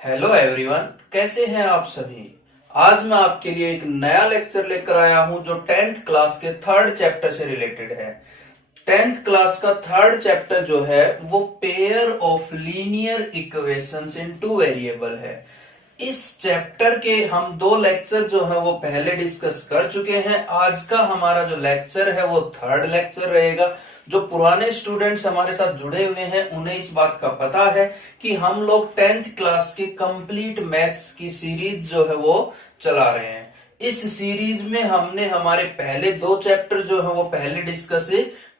Hello everyone, कैसे हैं आप सभी। आज मैं आपके लिए एक नया लेक्चर लेकर आया हूं जो 10th क्लास के थर्ड चैप्टर से रिलेटेड है। 10th क्लास का थर्ड चैप्टर जो है वो pair of linear equations in two variable है। इस चैप्टर के हम दो लेक्चर जो है वो पहले डिस्कस कर चुके हैं। आज का हमारा जो लेक्चर है वो थर्ड लेक्चर रहेगा। जो पुराने स्टूडेंट्स हमारे साथ जुड़े हुए हैं उन्हें इस बात का पता है कि हम लोग 10th क्लास की कंप्लीट मैथ्स की सीरीज जो है वो चला रहे हैं। इस सीरीज में हमने हमारे पहले दो चैप्टर जो है वो पहले डिस्कस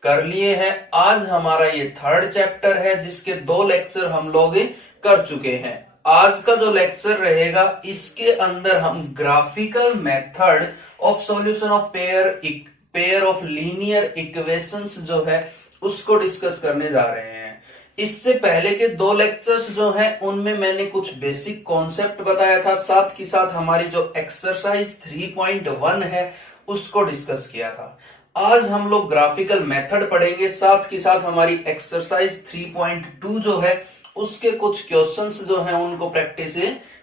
कर लिए हैं। आज हमारा ये थर्ड चैप्टर है जिसके दो लेक्चर हम लोग कर चुके हैं। आज का जो लेक्चर रहेगा इसके अंदर हम graphical method of solution of pair of linear equations जो है उसको डिस्कस करने जा रहे हैं। इससे पहले के दो लेक्चर्स जो हैं उनमें मैंने कुछ बेसिक कॉन्सेप्ट बताया था, साथ ही साथ हमारी जो एक्सरसाइज 3.1 है उसको डिस्कस किया था। आज हम लोग ग्राफिकल मेथड पढ़ेंगे, साथ ही साथ हमारी एक्सरसाइज 3.2 जो है उसके कुछ क्वेश्चंस जो हैं उनको प्रैक्टिस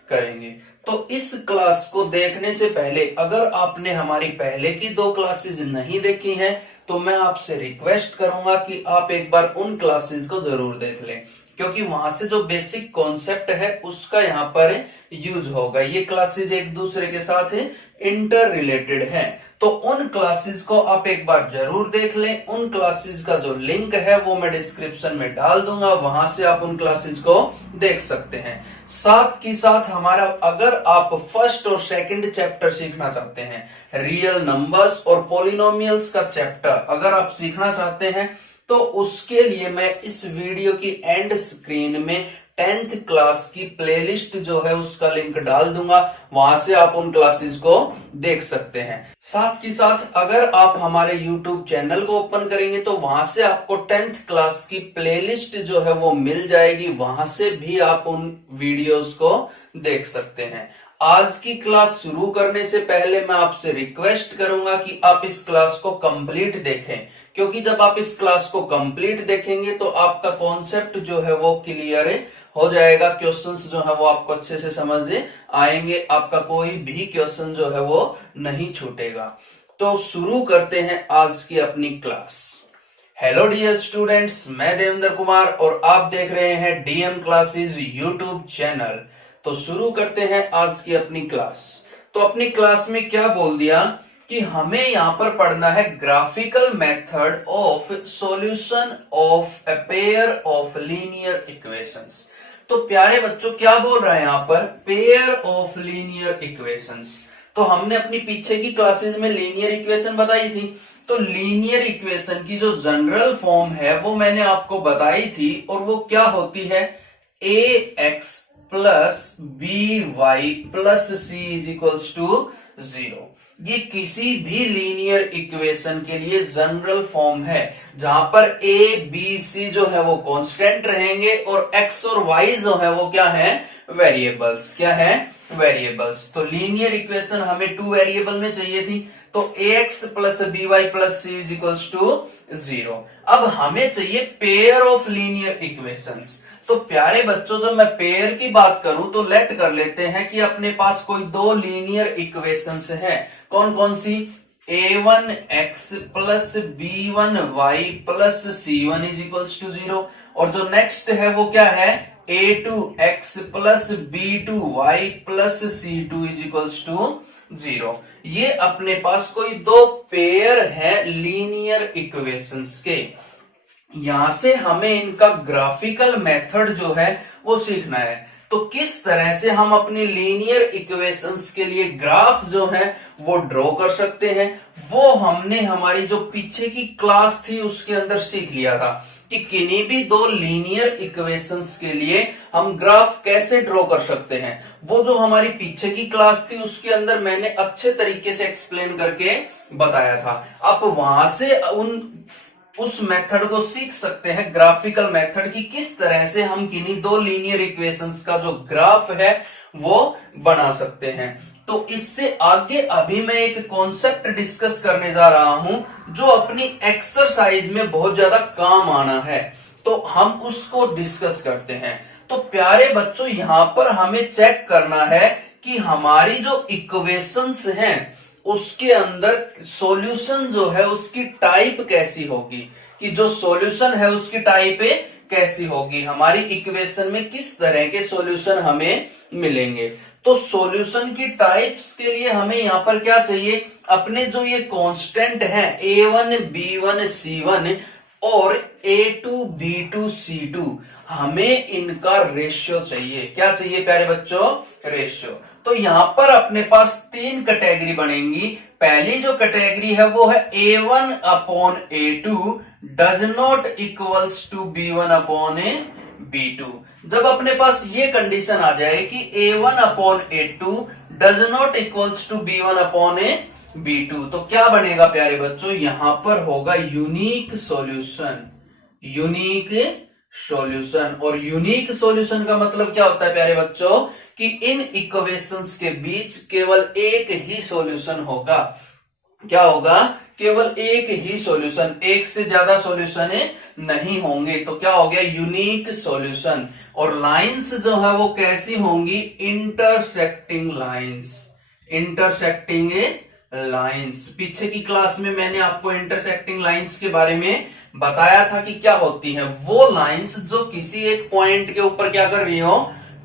करेंगे। तो इस क्लास को देखने से पहले अगर आपने हमारी पहले की दो क्लासेस नहीं देखी हैं तो मैं आपसे रिक्वेस्ट करूंगा कि आप एक बार उन क्लासेस को जरूर देख लें, क्योंकि वहां से जो बेसिक कॉन्सेप्ट है उसका यहाँ पर यूज होगा। ये क्लासेस एक दूसरे के साथ इंटर रिलेटेड हैं, तो उन क्लासेस को आप एक बार जरूर देख लें। उन क्लासेस का जो लिंक है वो मैं डिस्क्रिप्शन में डाल दूंगा, वहां से आप उन क्लासेस को देख सकते हैं। साथ ही साथ हमारा अगर आप फर्स्ट और सेकंड चैप्टर सीखना चाहते हैं, रियल नंबर्स और पॉलिनोमियल्स का चैप्टर अगर आप सीखना चाहते हैं तो उसके लिए मैं इस वीडियो की एंड स्क्रीन में 10th क्लास की प्लेलिस्ट जो है उसका लिंक डाल दूंगा, वहां से आप उन क्लासेस को देख सकते हैं। साथ ही साथ अगर आप हमारे YouTube चैनल को ओपन करेंगे तो वहां से आपको 10th क्लास की प्लेलिस्ट जो है वो मिल जाएगी, वहां से भी आप उन वीडियोस को देख सकते हैं। आज की क्लास शुरू करने से पहले मैं आपसे रिक्वेस्ट करूंगा कि आप इस क्लास को कंप्लीट देखें, क्योंकि जब आप इस क्लास को कंप्लीट देखेंगे तो आपका कॉन्सेप्ट जो है वो क्लियर हो जाएगा। क्वेश्चंस जो है वो आपको अच्छे से समझ आएंगे, आपका कोई भी क्वेश्चन जो है वो नहीं छूटेगा। तो शुरू करते हैं आज की अपनी क्लास। हेलो डियर स्टूडेंट्स, मैं देवेंद्र कुमार और आप देख रहे हैं डीएम क्लासेस यूट्यूब चैनल। तो शुरू करते हैं आज की अपनी क्लास। तो अपनी क्लास में क्या बोल दिया कि हमें यहां पर पढ़ना है graphical method of solution of a pair of linear equations. तो प्यारे बच्चों क्या बोल रहे हैं यहां पर, पेयर ऑफ लीनियर इक्वेशंस। तो हमने अपनी पीछे की क्लासेस में लीनियर इक्वेशन बताई थी, तो लीनियर इक्वेशन की जो जनरल फॉर्म है वो मैंने आपको बताई थी, और वो क्या होती है, ax plus b y plus c is equals to 0। ये किसी भी लीनियर इक्वेशन के लिए जनरल फॉर्म है, जहां पर ए बी सी जो है वो कांस्टेंट रहेंगे और एक्स और वाई जो है वो क्या है, वेरिएबल्स। क्या है, वेरिएबल्स। तो लीनियर इक्वेशन हमें 2 वेरिएबल में चाहिए थी, तो ax plus b y plus c is equals to 0। अब हमें चाहिए पेयर ऑफ लीनियर इक्वेशंस। तो प्यारे बच्चों जब मैं पेयर की बात करूं तो लेट कर लेते हैं कि अपने पास कोई दो लीनियर इक्वेशंस हैं। कौन कौन सी, a1x plus b1y plus c1 is equals to 0, और जो नेक्स्ट है वो क्या है, a2x plus b2y plus c2 is equals to 0। ये अपने पास कोई दो पेयर है लीनियर इक्वेशंस के। यहां से हमें इनका ग्राफिकल मेथड जो है वो सीखना है। तो किस तरह से हम अपनी लीनियर इक्वेशंस के लिए ग्राफ जो है वो ड्रॉ कर सकते हैं, वो हमने हमारी जो पीछे की क्लास थी उसके अंदर सीख लिया था कि किन्हीं भी दो लीनियर इक्वेशंस के लिए हम ग्राफ कैसे ड्रॉ कर सकते हैं। वो जो हमारी पीछे की क्लास थी उसके अंदर मैंने अच्छे तरीके से एक्सप्लेन करके बताया था। आप वहां से उस मेथड को सीख सकते हैं, ग्राफिकल मेथड की, किस तरह से हम किन्हीं दो लीनियर इक्वेशंस का जो ग्राफ है वो बना सकते हैं। तो इससे आगे अभी मैं एक कॉन्सेप्ट डिस्कस करने जा रहा हूं जो अपनी एक्सरसाइज में बहुत ज्यादा काम आना है, तो हम उसको डिस्कस करते हैं। तो प्यारे बच्चों यहां पर हमें चेक करना है कि हमारी जो इक्वेशंस हैं उसके अंदर सॉल्यूशन जो है उसकी टाइप कैसी होगी, कि जो सॉल्यूशन है उसकी टाइप कैसी होगी, हमारी इक्वेशन में किस तरह के सॉल्यूशन हमें मिलेंगे। तो सॉल्यूशन की टाइप्स के लिए हमें यहां पर क्या चाहिए, अपने जो ये कांस्टेंट है a1 b1 c1 और a2 b2 c2, हमें इनका रेशियो चाहिए। क्या चाहिए प्यारे बच्चों, रेशियो। तो यहां पर अपने पास तीन कैटेगरी बनेंगी। पहली जो कैटेगरी है वो है a1 upon a2 does not equals to b1 upon b2। जब अपने पास ये कंडीशन आ जाए कि a1 upon a2 does not equals to b1 upon b2, तो क्या बनेगा प्यारे बच्चों, यहां पर होगा यूनिक सॉल्यूशन। यूनिक सॉल्यूशन, और यूनिक सॉल्यूशन का मतलब क्या होता है प्यारे बच्चों, कि इन इक्वेशंस के बीच केवल एक ही सॉल्यूशन होगा। क्या होगा, केवल एक ही सॉल्यूशन, एक से ज्यादा सॉल्यूशन नहीं होंगे। तो क्या हो गया, यूनिक सॉल्यूशन। और लाइंस जो है वो कैसी होंगी, इंटरसेक्टिंग लाइंस। इंटरसेक्टिंग लाइंस, पीछे की क्लास में मैंने आपको इंटरसेक्टिंग लाइंस के बारे में बताया था कि क्या होती है वो लाइंस जो किसी एक पॉइंट के ऊपर क्या कर रही हो,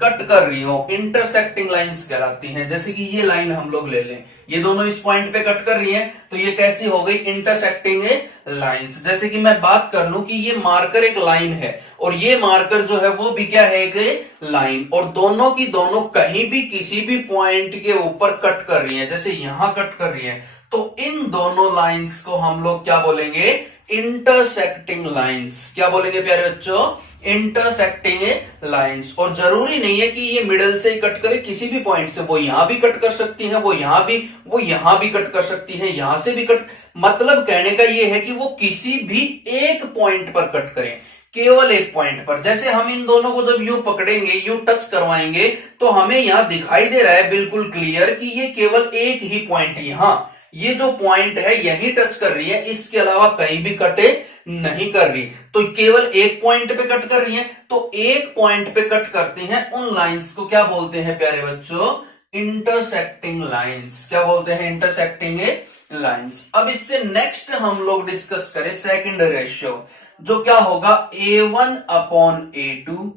कट कर रही हो, इंटरसेक्टिंग लाइंस कहलाती हैं। जैसे कि ये लाइन हम लोग ले लें, ये दोनों इस पॉइंट पे कट कर रही हैं, तो ये कैसी हो गई, इंटरसेक्टिंग लाइंस। जैसे कि मैं बात कर लूं कि ये मार्कर एक लाइन है और ये मार्कर जो है वो भी क्या है, एक लाइन, और दोनों की दोनों कहीं भी किसी भी पॉइंट के ऊपर कट कर रही है, जैसे यहां कट कर रही है, तो इन दोनों लाइंस को हम लोग क्या बोलेंगे, इंटरसेक्टिंग लाइंस। क्या बोलेंगे प्यारे बच्चों, इंटरसेक्टिंग लाइंस। और जरूरी नहीं है कि ये मिडल से ही कट करे, किसी भी पॉइंट से, वो यहां भी कट कर सकती है, वो यहां भी कट कर सकती है, यहां से भी कट, मतलब कहने का ये है कि वो किसी भी एक पॉइंट पर कट करें, केवल एक पॉइंट पर। जैसे हम इन दोनों को जब यूं पकड़ेंगे, यूं टच करवाएंगे, तो हमें यहां दिखाई दे रहा है बिल्कुल क्लियर कि ये केवल एक ही पॉइंट, यहां ये जो पॉइंट है यही टच कर रही है, इसके अलावा कहीं भी कटे नहीं कर रही, तो केवल एक पॉइंट पे कट कर रही है। तो एक पॉइंट पे कट करती हैं उन लाइंस को क्या बोलते हैं प्यारे बच्चों, इंटरसेक्टिंग लाइंस। क्या बोलते हैं, इंटरसेक्टिंग लाइंस। अब इससे नेक्स्ट हम लोग डिस्कस करें सेकंड रेशियो, जो क्या होगा, a1 upon a2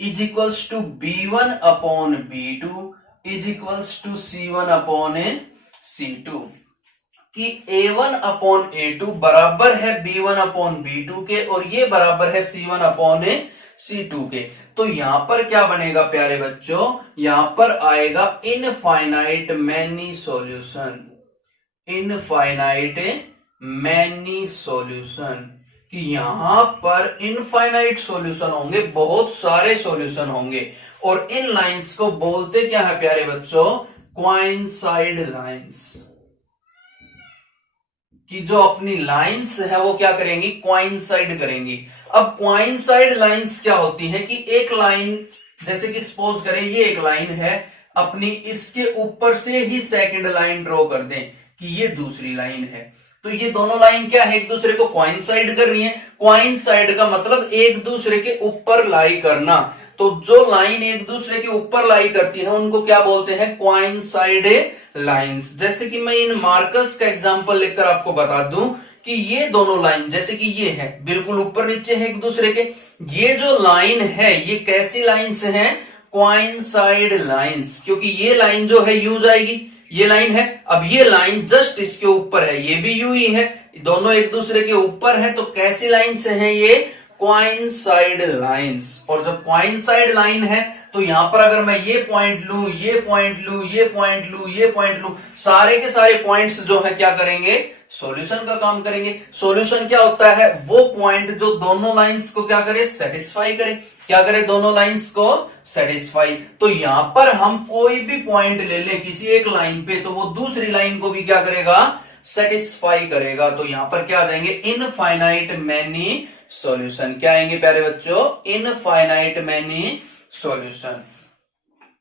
is equals to b1 upon b2 is equals to c1 upon c2, कि a1 अपॉन a2 बराबर है b1 अपॉन b2 के, और ये बराबर है c1 अपॉन c2 के। तो यहां पर क्या बनेगा प्यारे बच्चों, यहां पर आएगा infinite many solution. Infinite many solution, कि यहां पर इनफाइनाइट सॉल्यूशन होंगे, बहुत सारे सॉल्यूशन होंगे। और इन लाइंस को बोलते क्या है प्यारे बच्चों, क्वाइंसाइड लाइंस, कि जो अपनी लाइंस है वो क्या करेंगी, क्वाइंसाइड करेंगी। अब क्वाइंसाइड लाइंस क्या होती है, कि एक लाइन, जैसे कि सपोज करें ये एक लाइन है अपनी, इसके ऊपर से ही सेकंड लाइन ड्रॉ कर दें कि ये दूसरी लाइन है, तो ये दोनों लाइन क्या है, एक दूसरे को क्वाइंसाइड कर रही है। क्वाइंसाइड का मतलब एक दूसरे के ऊपर लाई करना, तो जो लाइन एक दूसरे के ऊपर लाई करती है उनको क्या बोलते हैं, क्वाइंसाइड लाइंस। जैसे कि मैं इन मार्कर्स का एग्जांपल लेकर आपको बता दूं कि ये दोनों लाइन, जैसे कि ये है बिल्कुल ऊपर नीचे है एक दूसरे के, ये जो लाइन है ये कैसी लाइंस हैं, क्वाइंसाइड लाइंस, क्योंकि ये लाइन जो है यू जाएगी, ये लाइन है, अब ये लाइन जस्ट इसके ऊपर है, ये भी यू ही है, दोनों एक दूसरे के ऊपर है, तो कैसी लाइंस हैं ये, क्वाइंसाइड लाइंस। और जब क्वाइंसाइड लाइन है तो यहां पर अगर मैं ये पॉइंट लूं, ये पॉइंट लूं, ये पॉइंट लूं, ये पॉइंट लूं, सारे के सारे पॉइंट्स जो है क्या करेंगे, सॉल्यूशन का काम करेंगे। सॉल्यूशन क्या होता है, वो पॉइंट जो दोनों लाइंस को क्या करे, सेटिस्फाई करे। क्या करे, दोनों लाइंस को सेटिस्फाई। तो यहां पर हम कोई भी पॉइंट ले लें किसी एक लाइन पे, तो वो दूसरी लाइन को भी क्या करेगा, सेटिस्फाई करेगा। तो यहां पर क्या आ जाएंगे, इनफाइनाइट मैनी सॉल्यूशन। क्या आएंगे प्यारे बच्चों, इनफाइनाइट मैनी सॉल्यूशन।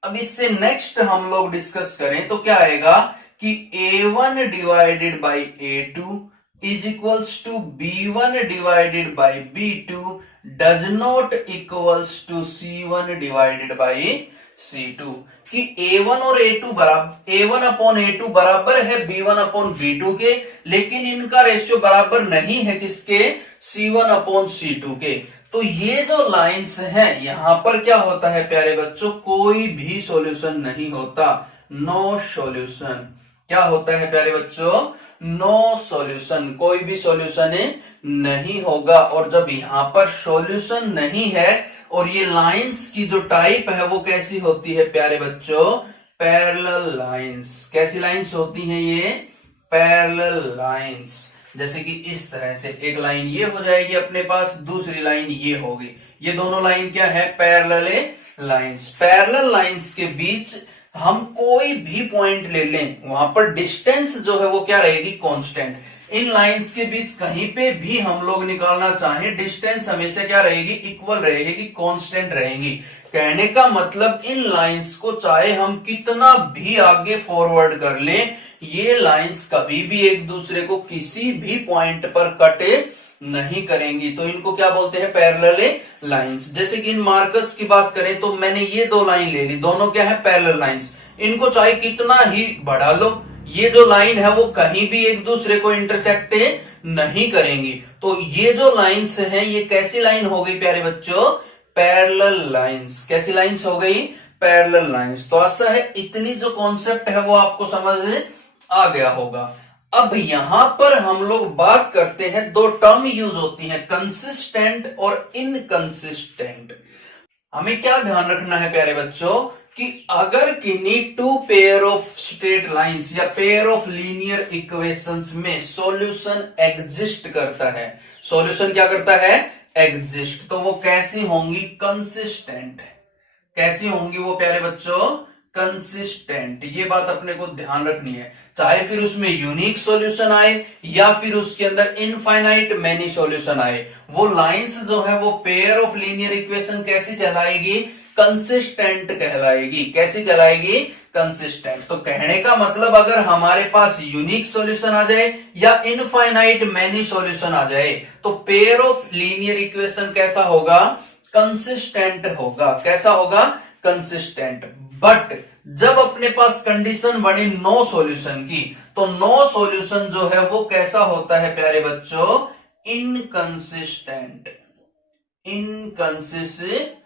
अब इससे नेक्स्ट हम लोग डिस्कस करें तो क्या आएगा कि a1 divided by a2 is equals to b1 divided by b2 does not equals to C1 divided by C2, कि A1 और A2 बराबर, A1 अपॉन A2 बराबर है B1 अपॉन B2 के, लेकिन इनका रेशियो बराबर नहीं है किसके, C1 अपॉन C2 के। तो ये जो लाइंस हैं यहां पर क्या होता है प्यारे बच्चों, कोई भी सॉल्यूशन नहीं होता, नो सॉल्यूशन। क्या होता है प्यारे बच्चों, नो सॉल्यूशन, कोई भी सॉल्यूशन नहीं होगा। और जब यहां पर सॉल्यूशन नहीं है और ये लाइंस की जो टाइप है वो कैसी होती है प्यारे बच्चों, पैरेलल लाइंस। कैसी लाइंस होती हैं ये, पैरेलल लाइंस। जैसे कि इस तरह से एक लाइन ये हो जाएगी अपने पास, दूसरी लाइन ये होगी, ये दोनों लाइन क्या है, पैरेलल लाइंस। पैरेलल लाइंस के बीच हम कोई भी पॉइंट ले लें, वहां पर डिस्टेंस जो है वो क्या रहेगी, कांस्टेंट। इन लाइंस के बीच कहीं पे भी हम लोग निकालना चाहें, डिस्टेंस हमेशा क्या रहेगी, इक्वल रहेगी, कांस्टेंट रहेगी। कहने का मतलब इन लाइंस को चाहे हम कितना भी आगे फॉरवर्ड कर लें, ये लाइंस कभी भी एक दूसरे को किसी भी पॉइंट पर कट नहीं करेंगी। तो इनको क्या बोलते हैं, पैरेलल लाइंस। जैसे कि इन मार्कर्स की बात करें तो मैंने ये दो लाइन ले ली, दोनों क्या है, पैरेलल लाइंस। इनको चाहे कितना ही बढ़ा लो, ये जो लाइन है वो कहीं भी एक दूसरे को इंटरसेक्ट नहीं करेंगी। तो ये जो लाइंस हैं ये कैसी लाइन हो गई प्यारे बच्चों, पैरेलल लाइंस। कैसी लाइंस हो गई, पैरेलल लाइंस। तो ऐसा है, इतनी जो कॉन्सेप्ट है वो आपको समझ आ गया होगा। अब यहां पर हम लोग बात करते हैं, दो टर्म यूज होती हैं, कंसिस्टेंट और इनकंसिस्टेंट। हमें क्या ध्यान रखना है प्यारे बच्चों, कि अगर किन्हीं two pair of straight lines या पेयर ऑफ लीनियर इक्वेशंस में सॉल्यूशन एग्जिस्ट करता है, सॉल्यूशन क्या करता है, एग्जिस्ट, तो वो कैसी होंगी, कंसिस्टेंट। कैसी होंगी वो प्यारे बच्चों, कंसिस्टेंट। ये बात अपने को ध्यान रखनी है, चाहे फिर उसमें यूनिक सॉल्यूशन आए या फिर उसके अंदर इनफाइनाइट मैनी सॉल्यूशन आए, वो लाइंस जो है वो पेयर ऑफ लीनियर इक्वेशन कैसी कहलाएगी, कंसिस्टेंट कहलाएगी। कैसी कहलाएगी, कंसिस्टेंट। तो कहने का मतलब अगर हमारे पास यूनिक सॉल्यूशन आ जाए या इनफाइनाइट मैनी सॉल्यूशन आ जाए, तो पेयर ऑफ लीनियर इक्वेशन कैसा होगा, कंसिस्टेंट होगा। कैसा होगा, कंसिस्टेंट। बट जब अपने पास कंडीशन बनी नो सॉल्यूशन की, तो नो सॉल्यूशन जो है वो कैसा होता है प्यारे बच्चों, इनकंसिस्टेंट। इनकंसिस्टेंट।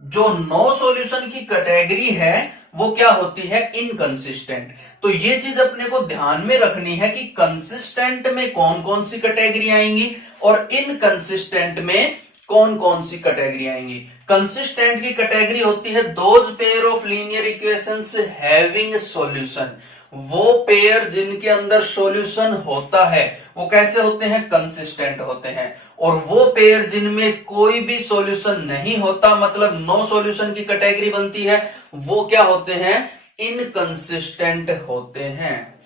जो नो सॉल्यूशन की कैटेगरी है वो क्या होती है, इनकंसिस्टेंट। तो ये चीज अपने को ध्यान में रखनी है कि कंसिस्टेंट में कौन कौन सी कैटेगरी आएंगी और इनकंसिस्टेंट में कौन कौन सी कैटेगरी आएंगी। कंसिस्टेंट की कैटेगरी होती है those pair of linear equations having solution. वो पेयर जिनके अंदर सॉल्यूशन होता है वो कैसे होते हैं, कंसिस्टेंट होते हैं। और वो पेयर जिनमें कोई भी सॉल्यूशन नहीं होता, मतलब नो सॉल्यूशन की कैटेगरी बनती है, वो क्या होते हैं, इनकंसिस्टेंट होते हैं।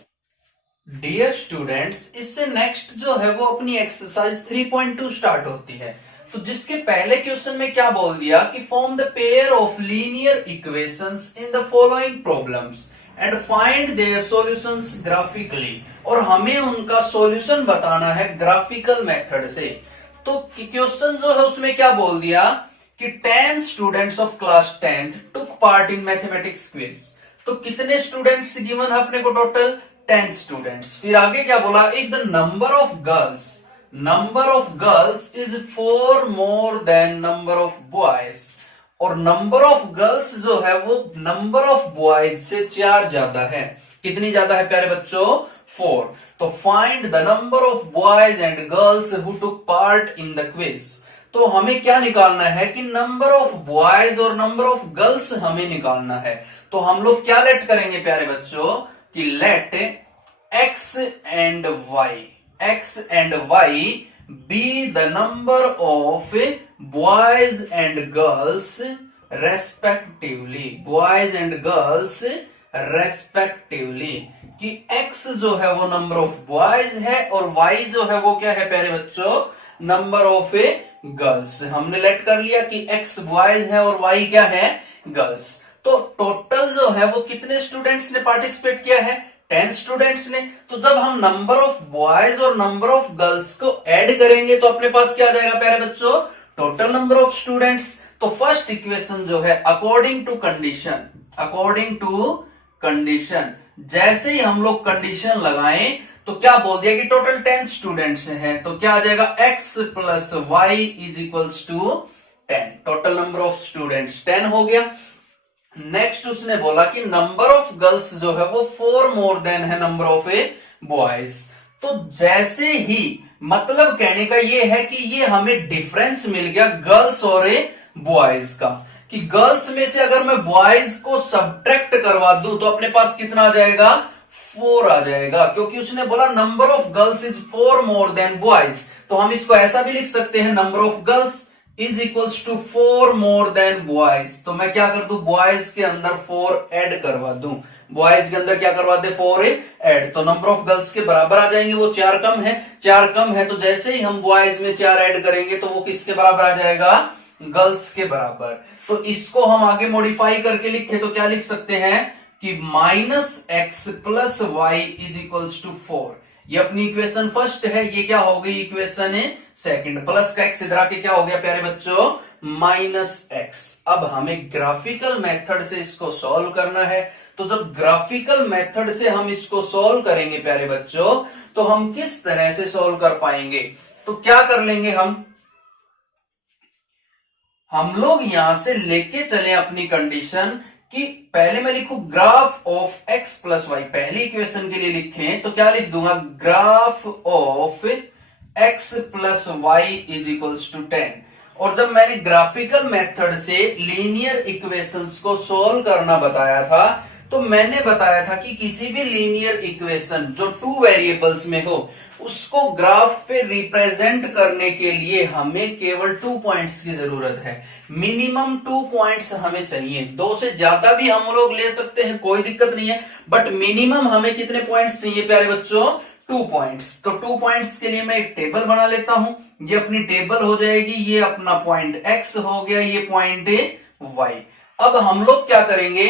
डियर स्टूडेंट्स, इससे नेक्स्ट जो है वो अपनी एक्सरसाइज 3.2 स्टार्ट होती है। तो जिसके पहले क्वेश्चन में क्या बोल दिया कि form the pair of linear equations in the following problems and find their solutions graphically. और हमें उनका सॉल्यूशन बताना है ग्राफिकल मेथड से। तो क्वेश्चन जो है उसमें क्या बोल दिया कि 10 students of class 10th took part in mathematics quiz. तो कितने स्टूडेंट्स गिवन है अपने को, टोटल 10 स्टूडेंट्स। फिर आगे क्या बोला, if the number of girls is 4 more then number of boys. और नंबर ऑफ गर्ल्स जो है वो नंबर ऑफ बॉयज से 4 ज्यादा है। कितनी ज्यादा है प्यारे बच्चों, 4। तो find the number of boys and girls who took part in the quiz. तो हमें क्या निकालना है कि नंबर ऑफ बॉयज और नंबर ऑफ गर्ल्स हमें निकालना है। तो हम लोग क्या लेट करेंगे प्यारे बच्चों कि late x and y be the number of boys and girls respectively, boys and girls respectively, कि x जो है वो नंबर ऑफ बॉयज है और y जो है वो क्या है प्यारे बच्चों, नंबर ऑफ गर्ल्स। हमने लेट कर लिया कि x बॉयज है और y क्या है, गर्ल्स। तो टोटल जो है वो कितने स्टूडेंट्स ने पार्टिसिपेट किया है, 10 स्टूडेंट्स ने। तो जब हम नंबर ऑफ बॉयज और नंबर ऑफ गर्ल्स को ऐड करेंगे तो अपने पास क्या आ जाएगा प्यारे बच्चों, टोटल नंबर ऑफ स्टूडेंट्स। तो फर्स्ट इक्वेशन जो है अकॉर्डिंग टू कंडीशन, जैसे ही हम लोग कंडीशन लगाएं तो क्या बोल दिया कि टोटल 10 स्टूडेंट्स हैं, तो क्या आ जाएगा x plus y is equals to 10। Total number of students 10 हो गया। नेक्स्ट उसने बोला कि नंबर ऑफ गर्ल्स जो है वो 4 मोर देन है नंबर ऑफ ए बॉयज। तो जैसे ही, मतलब कहने का ये है कि ये हमें डिफरेंस मिल गया गर्ल्स और ए बॉयज का, कि गर्ल्स में से अगर मैं बॉयज को सब्ट्रैक्ट करवा दूं तो अपने पास कितना आ जाएगा, 4 आ जाएगा, क्योंकि उसने बोला number of girls is 4 more than boys. तो हम इसको ऐसा भी लिख सकते हैं, number of girls is equals to 4 more than boys. तो मैं क्या कर दूं, बॉयज के अंदर 4 ऐड करवा दूं, बॉयज के अंदर क्या करवा दे, 4 ऐड, तो नंबर ऑफ गर्ल्स के बराबर आ जाएंगे, वो 4 कम है। तो जैसे ही हम बॉयज में 4 ऐड करेंगे तो वो किसके बराबर आ जाएगा, गर्ल्स के बराबर। तो इसको हम आगे मॉडिफाई करके लिखे तो क्या लिख सकते हैं कि minus x plus y is equals to 4। ये अपनी इक्वेशन फर्स्ट है, ये क्या हो गई, इक्वेशन है सेकंड। प्लस का एक्स इधर आके क्या हो गया प्यारे बच्चों, माइनस एक्स। अब हमें ग्राफिकल मेथड से इसको सॉल्व करना है। तो जब ग्राफिकल मेथड से हम इसको सॉल्व करेंगे प्यारे बच्चों, तो हम किस तरह से सॉल्व कर पाएंगे, तो क्या कर लेंगे, हम लोग यहां से लेके चले अपनी कंडीशन कि पहले मैं लिखूं graph of x plus y, पहली इक्वेशन के लिए लिखें तो क्या लिख दूंगा, graph of x plus y is equals to 10। और जब मैंने ग्राफिकल मेथड से लीनियर इक्वेशंस को सॉल्व करना बताया था, तो मैंने बताया था कि किसी भी लीनियर इक्वेशन जो 2 वेरिएबल्स में हो, उसको ग्राफ पे रिप्रेजेंट करने के लिए हमें केवल 2 पॉइंट्स की जरूरत है। मिनिमम 2 पॉइंट्स हमें चाहिए, 2 से ज्यादा भी हम लोग ले सकते हैं, कोई दिक्कत नहीं है, बट मिनिमम हमें कितने पॉइंट्स चाहिए प्यारे बच्चों, 2 पॉइंट्स। तो 2 पॉइंट्स के लिए मैं एक टेबल बना लेता हूं, ये अपनी टेबल हो जाएगी, ये अपना पॉइंट x हो गया, ये पॉइंट y। अब हम लोग क्या करेंगे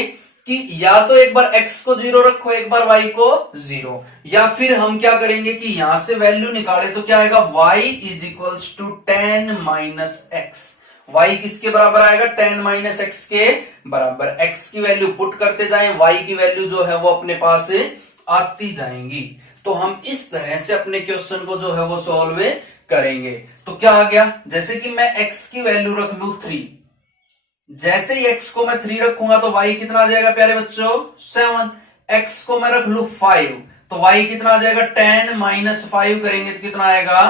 कि या तो एक बार x को 0 रखो, एक बार y को 0, या फिर हम क्या करेंगे कि यहां से वैल्यू निकाले तो क्या आएगा, y is equals to 10 minus x. y किसके बराबर आएगा, 10 माइनस एक्स के बराबर। x की वैल्यू पुट करते जाएं, y की वैल्यू जो है वो अपने पास आती जाएंगी। तो हम इस तरह से अपने क्वेश्चन को जो है वो सॉल्व करेंगे। तो क्या आ गया, जैसे कि मैं x की वैल्यू रख लू 3, जैसे ही x को मैं 3 रखूंगा तो y कितना आ जाएगा प्यारे बच्चों, 7। x को मैं रख लू 5 तो y कितना आ जाएगा, 10 माइनस 5 करेंगे तो कितना आएगा,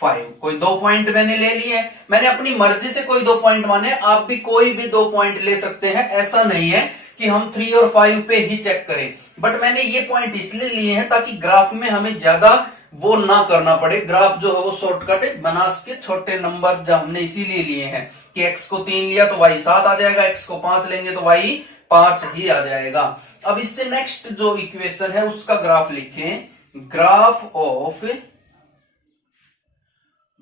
5। कोई 2 पॉइंट मैंने ले लिए, मैंने अपनी मर्जी से कोई 2 पॉइंट माने, आप भी कोई भी 2 पॉइंट ले सकते हैं, ऐसा नहीं है कि हम 3 और 5 पे ही चेक करें। बट मैंने ये पॉइंट इसलिए लिए हैं ताकि ग्राफ में हमें ज्यादा वो ना करना पड़े, ग्राफ जो है वो शॉर्टकट बना के छोटे नंबर जो हमने इसीलिए लिए हैं कि x को 3 लिया तो y 7 आ जाएगा, x को 5 लेंगे तो y 5 ही आ जाएगा। अब इससे नेक्स्ट जो इक्वेशन है उसका ग्राफ लिखें, graph of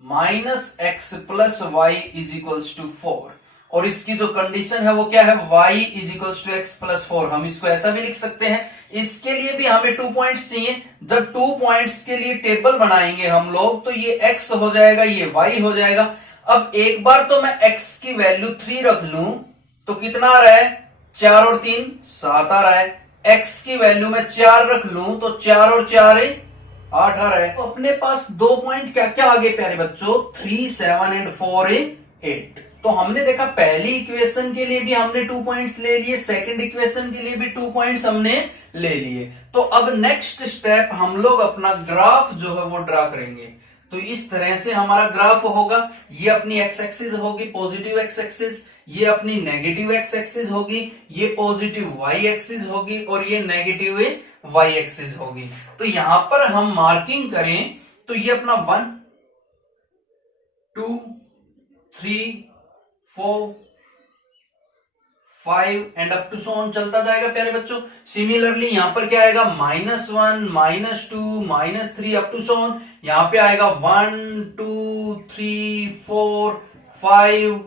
minus x plus y is equals to 4, और इसकी जो कंडीशन है वो क्या है, y is equals to x plus 4। हम इसको ऐसा भी लिख सकते हैं, इसके लिए भी हमें 2 पॉइंट्स चाहिए। जब 2 पॉइंट्स के लिए टेबल बनाएंगे हम लोग तो ये x हो जाएगा, ये y हो जाएगा। अब एक बार तो मैं x की वैल्यू 3 रख लूं तो कितना आ रहा है, 4 और 3 7 आ रहा है। x की वैल्यू मैं 4 रख लूं तो 4 और 4 8 आ रहा है। तो अपने पास 2 पॉइंट क्या क्या आ गए प्यारे बच्चों, 3 7 एंड 4 8। तो हमने देखा पहली इक्वेशन के लिए भी हमने 2 पॉइंट्स ले लिए, सेकंड इक्वेशन के लिए भी 2 पॉइंट्स हमने ले लिए। तो अब नेक्स्ट स्टेप हम लोग अपना ग्राफ जो है वो ड्रा करेंगे। तो इस तरह से हमारा ग्राफ होगा, ये अपनी एक्स एक्सिस होगी पॉजिटिव एक्स एक्सिस, ये अपनी नेगेटिव एक्स एक्सिस होगी, ये पॉजिटिव वाई एक्सिस होगी और ये नेगेटिव वाई एक्सिस होगी। तो यहां पर हम मार्किंग करें तो ये अपना 1 2 3 4 5 and up to so on चलता जाएगा प्यारे बच्चों। सिमिलरली यहां पर क्या आएगा, -1 -2 -3 अप टू सो ऑन। यहां पे आएगा 1 2 3 4 5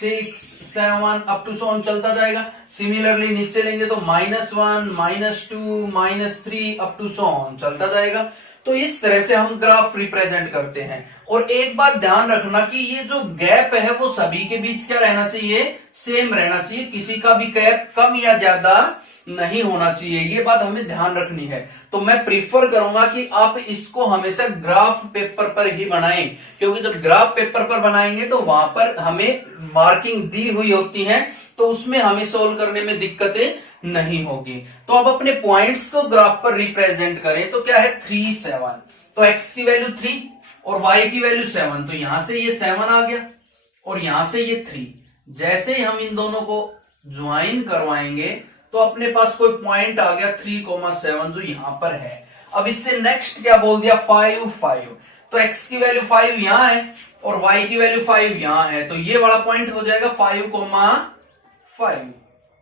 6 7 अप टू 7 चलता जाएगा। सिमिलरली नीचे लेंगे तो -1 -2 -3 अप टू 7 चलता जाएगा। तो इस तरह से हम ग्राफ रिप्रेजेंट करते हैं। और एक बात ध्यान रखना कि ये जो गैप है वो सभी के बीच क्या रहना चाहिए, सेम रहना चाहिए, किसी का भी गैप कम या ज्यादा नहीं होना चाहिए, ये बात हमें ध्यान रखनी है। तो मैं प्रीफर करूंगा कि आप इसको हमेशा ग्राफ पेपर पर ही बनाएं, क्योंकि जब ग्राफ पेपर पर बनाएंगे तो वहां पर हमें मार्किंग दी हुई होती है, तो उसमें हमें सोल्व करने में दिक्कतें नहीं होगी। तो अब अपने पॉइंट्स को ग्राफ पर रिप्रेजेंट करें तो क्या है 3 7, तो x की वैल्यू 3 और y की वैल्यू 7, तो यहां से ये 7 आ गया और यहां से ये 3। जैसे ही हम इन दोनों को ज्वाइन करवाएंगे तो अपने पास कोई पॉइंट आ गया 3,7 जो यहां पर है। अब इससे नेक्स्ट क्या बोल दिया 5 5, तो x की वैल्यू 5 यहां है और y की वैल्यू 5 यहां है, तो ये वाला पॉइंट हो जाएगा 5,5।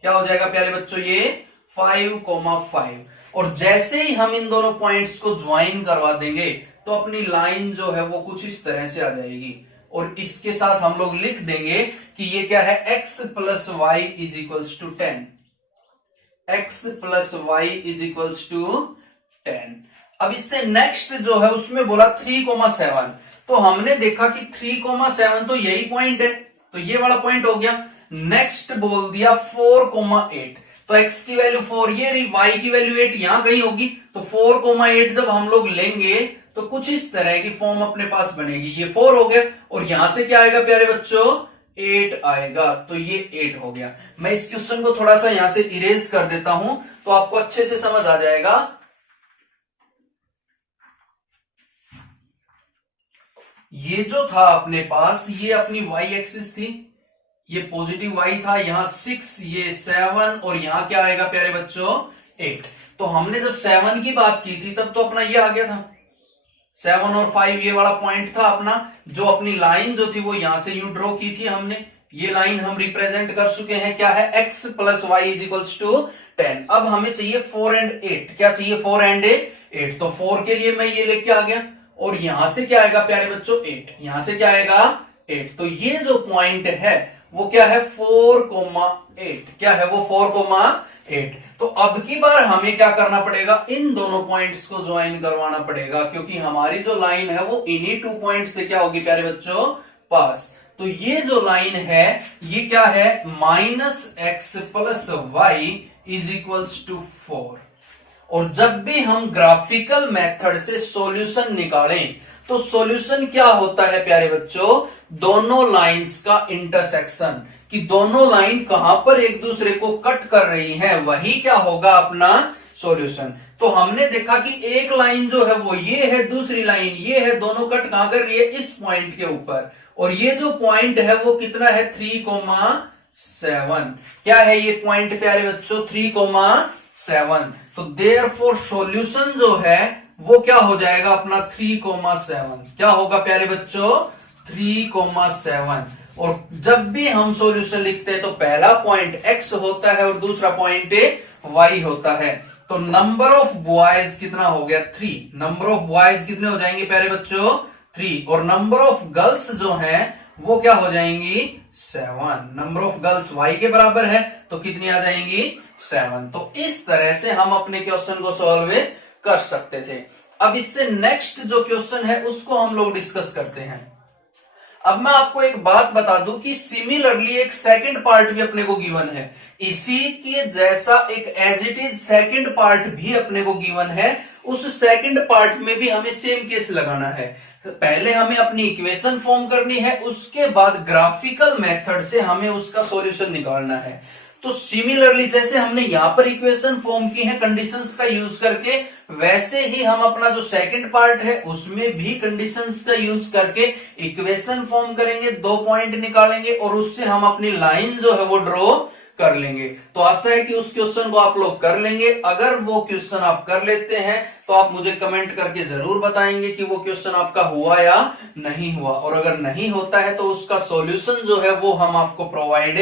क्या हो जाएगा प्यारे बच्चों, ये 5,5। और जैसे ही हम इन दोनों पॉइंट्स को ज्वाइन करवा देंगे तो अपनी लाइन जो है वो कुछ इस तरह से आ जाएगी। और इसके साथ हम लोग लिख देंगे कि ये क्या है, x plus y is equals to 10। x plus y is equals to 10। अब इससे नेक्स्ट जो है उसमें बोला 3,7, तो हमने देखा कि 3,7 तो यही पॉइंट है, तो ये वाला पॉइंट हो गया। नेक्स्ट बोल दिया 4,8, तो x की वैल्यू 4 ये रही, y की वैल्यू 8 यहां कहीं होगी, तो 4,8 जब हम लोग लेंगे तो कुछ इस तरह की फॉर्म अपने पास बनेगी। ये 4 हो गया और यहां से क्या आएगा प्यारे बच्चों, 8 आएगा, तो ये 8 हो गया। मैं इस क्वेश्चन को थोड़ा सा यहां से इरेज कर देता हूं तो आपको अच्छे से समझ आ जाएगा। ये जो था अपने पास, ये अपनी y एक्सिस थी, ये पॉजिटिव y था, यहां 6, ये 7 और यहां क्या आएगा प्यारे बच्चों 8। तो हमने जब 7 की बात की थी तब तो अपना ये आ गया था 7 और 5, ये वाला पॉइंट था अपना। जो अपनी लाइन जो थी वो यहां से यूं ड्रॉ की थी हमने, ये लाइन हम रिप्रेजेंट कर चुके हैं, क्या है x plus y is equals to 10। अब हमें चाहिए 4 एंड 8, क्या चाहिए 4 एंड 8, तो 4 के लिए मैं ये लेके आ गया और यहां से क्या आएगा प्यारे बच्चों 8, यहां से क्या आएगा 8। तो ये जो पॉइंट है वो क्या है 4,8, क्या है वो 4,8। तो अब की बार हमें क्या करना पड़ेगा, इन दोनों पॉइंट्स को ज्वाइन करवाना पड़ेगा, क्योंकि हमारी जो लाइन है वो इन्हीं 2 पॉइंट से क्या होगी प्यारे बच्चों पास। तो ये जो लाइन है ये क्या है -x plus y is equals to 4। और जब भी हम ग्राफिकल मेथड से सॉल्यूशन निकालें तो सॉल्यूशन क्या होता है प्यारे बच्चों, दोनों लाइंस का इंटरसेक्शन, कि दोनों लाइन कहां पर एक दूसरे को कट कर रही है, वही क्या होगा अपना सॉल्यूशन। तो हमने देखा कि एक लाइन जो है वो ये है, दूसरी लाइन ये है, दोनों कट कहां कर रही है, इस पॉइंट के ऊपर। और ये जो पॉइंट है वो कितना है 3,7, क्या है ये पॉइंट प्यारे बच्चों 3,7। तो देयरफॉर सॉल्यूशन जो है वो क्या हो जाएगा अपना 3,7, क्या होगा प्यारे बच्चों 3,7। और जब भी हम सॉल्यूशन लिखते हैं तो पहला पॉइंट x होता है और दूसरा पॉइंट y होता है। तो नंबर ऑफ बॉयज कितना हो गया 3, नंबर ऑफ बॉयज कितने हो जाएंगे प्यारे बच्चों 3, और नंबर ऑफ गर्ल्स जो हैं वो क्या हो जाएंगी 7। नंबर ऑफ गर्ल्स y के बराबर है तो कितनी आ जाएंगी 7। तो इस तरह से हम अपने क्वेश्चन को सॉल्व कर सकते थे। अब इससे नेक्स्ट जो क्वेश्चन है उसको हम लोग डिस्कस करते हैं। अब मैं आपको एक बात बता दूं कि सिमिलरली एक सेकंड पार्ट भी अपने को गिवन है, इसी के जैसा एक as it is second part भी अपने को गिवन है। उस सेकंड पार्ट में भी हमें सेम केस लगाना है। पहले हमें अपनी इक्वेशन फॉर्म करनी है, उसके बाद ग्राफिकल मेथड से हमें उसका सॉल्यूशन निकालना है। तो सिमिलरली जैसे हमने यहां पर इक्वेशन फॉर्म की है कंडीशंस का यूज करके, वैसे ही हम अपना जो सेकंड पार्ट है उसमें भी कंडीशंस का यूज करके इक्वेशन फॉर्म करेंगे, 2 पॉइंट निकालेंगे और उससे हम अपनी लाइन जो है वो ड्रॉ कर लेंगे। तो आशा है कि उस क्वेश्चन को आप लोग कर लेंगे। अगर वो क्वेश्चन आप कर लेते हैं तो आप मुझे कमेंट करके जरूर बताएंगे कि वो क्वेश्चन आपका हुआ या नहीं हुआ, और अगर नहीं होता है तो उसका सॉल्यूशन जो है वो हम आपको प्रोवाइड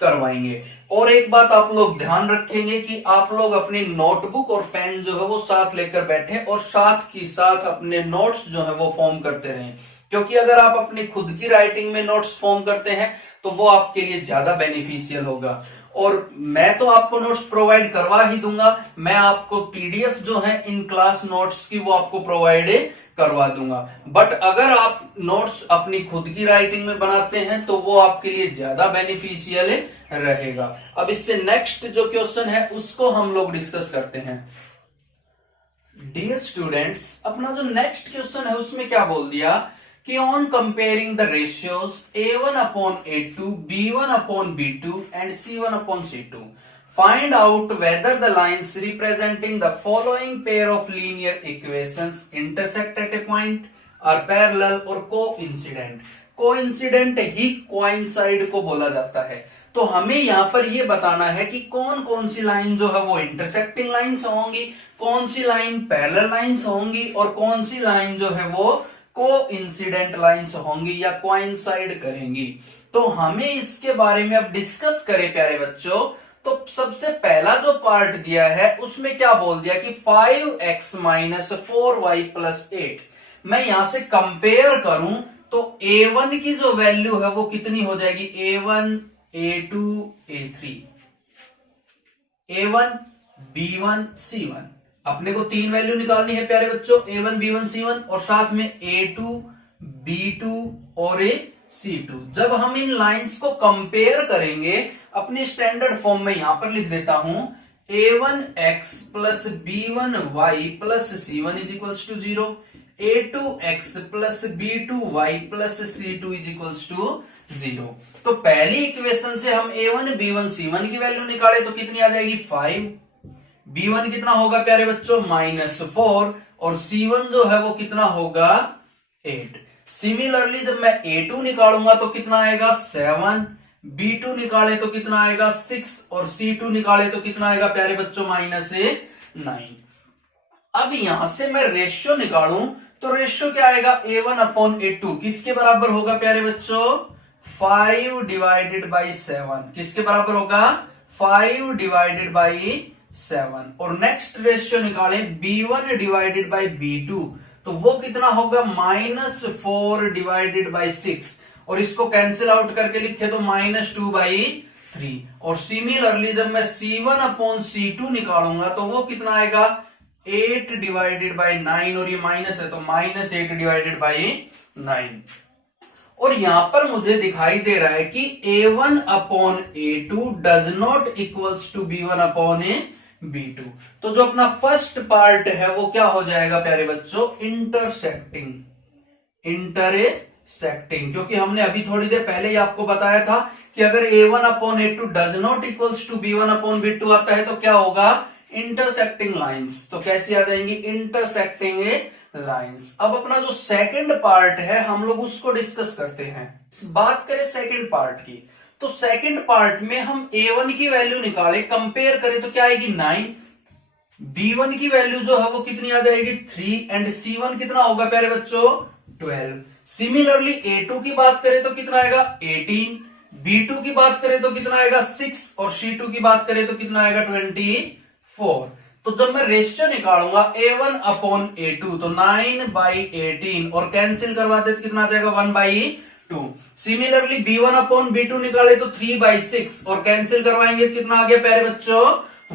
करवाएंगे। और एक बात आप लोग ध्यान रखेंगे कि आप लोग अपनी नोटबुक और पेन जो है वो साथ लेकर बैठे और साथ ही साथ अपने नोट्स जो है वो फॉर्म करते रहें, क्योंकि अगर आप अपनी खुद की राइटिंग में नोट्स फॉर्म करते हैं तो वो आपके लिए ज्यादा बेनिफिशियल होगा। और मैं तो आपको नोट्स प्रोवाइड करवा ही दूंगा, मैं आपको पीडीएफ जो है इन क्लास नोट्स की वो आपको प्रोवाइड करवा दूंगा। बट अगर आप नोट्स अपनी खुद की राइटिंग में बनाते हैं तो वो आपके लिए ज्यादा बेनिफिशियल रहेगा। अब इससे नेक्स्ट जो क्वेश्चन है उसको हम लोग डिस्कस करते हैं। डियर स्टूडेंट्स, अपना जो नेक्स्ट क्वेश्चन है उसमें क्या बोल दिया कि on comparing the ratios a1 upon a2, b1 upon b2 and c1 upon c2, find out whether the lines representing the following pair of linear equations intersect at a point, are parallel or coincident। Coincident he coincide को बोला जाता है। तो हमें यहां पर यह बताना है कि कौन कौन सी लाइन जो है वो इंटरसेक्टिंग लाइंस होंगी, कौन सी लाइन पैरेलल लाइंस होंगी और कौन सी लाइन जो है वो कोइंसिडेंट लाइंस होंगी या कोइंसाइड करेंगी। तो हमें इसके बारे में अब डिस्कस करें प्यारे बच्चों। तो सबसे पहला जो पार्ट दिया है उसमें क्या बोल दिया कि 5x माइनस 4y प्लस 8, मैं यहां से कंपेयर करूं तो a1 की जो वैल्यू है वो कितनी हो जाएगी, a1 a2 a3, a1 b1 c1। अपने को तीन वैल्यू निकालनी है प्यारे बच्चों, a1 b1 c1 और साथ में a2 b2 और c2। जब हम इन लाइंस को कंपेयर करेंगे अपनी स्टैंडर्ड फॉर्म में यहां पर लिख देता हूं a1x plus b1y plus c1 is equals to 0, a2x plus b2y plus c2 is equals to 0। तो पहली इक्वेशन से हम a1 b1 c1 की वैल्यू निकाले तो कितनी आ जाएगी 5, b1 कितना होगा प्यारे बच्चों -4 और c1 जो है वो कितना होगा 8। सिमिलरली जब मैं a2 निकालूंगा तो कितना आएगा 7, b2 निकाले तो कितना आएगा 6 और c2 निकाले तो कितना आएगा प्यारे बच्चों -9। अब यहां से मैं रेशियो निकालूं तो रेशियो क्या आएगा a1 अपॉन a2 किसके बराबर होगा प्यारे बच्चों 5 डिवाइडेड बाई 7, किसके बराबर होगा 5 डिवाइडेड बाई 7। और नेक्स्ट रेशियो निकालें b1 डिवाइडेड बाई b2 तो वो कितना होगा -4 डिवाइडेड बाई 6 और इसको कैंसिल आउट करके लिखे तो -2 बाई 3। और सिमिलरली जब मैं c1 अपॉन c2 निकालूंगा तो वो कितना आएगा 8 डिवाइडेड बाई 9 और ये माइनस है तो -8 डिवाइडेड बाई 9। और यहां पर मुझे दिखाई दे रहा है कि a1 upon a2 does not equals to b1 upon b2। तो जो अपना फर्स्ट पार्ट है वो क्या हो जाएगा प्यारे बच्चों इंटरसेक्टिंग, क्योंकि हमने अभी थोड़ी देर पहले ही आपको बताया था कि अगर a1 upon a2 does not equals to b1 upon b2 आता है तो क्या होगा इंटरसेक्टिंग लाइंस। तो कैसे आ जाएंगी इंटरसेक्टिंग लाइंस। अब अपना जो सेकंड पार्ट है हम लोग उसको डिस्कस करते हैं। बात करें सेकंड पार्ट की तो सेकंड पार्ट में हम a1 की वैल्यू निकाले कंपेयर करें तो क्या आएगी 9, b1 की वैल्यू जो है वो कितनी आ जाएगी 3 एंड c1 कितना होगा प्यारे बच्चों 12। सिमिलरली a2 की बात करें तो कितना आएगा 18, b2 की बात करें तो कितना आएगा 6 और c2 की बात करें तो कितना आएगा 24। तो जब मैं रेशियो निकालूंगा a1 अपॉन a2 तो 9 बाई 18 और कैंसिल करवा दे तो कितना आ जाएगा 1 by 2। Similarly b1 upon b2 निकाले तो 3 बाई 6 और कैंसिल करवाएंगे तो कितना आ गया प्यारे बच्चों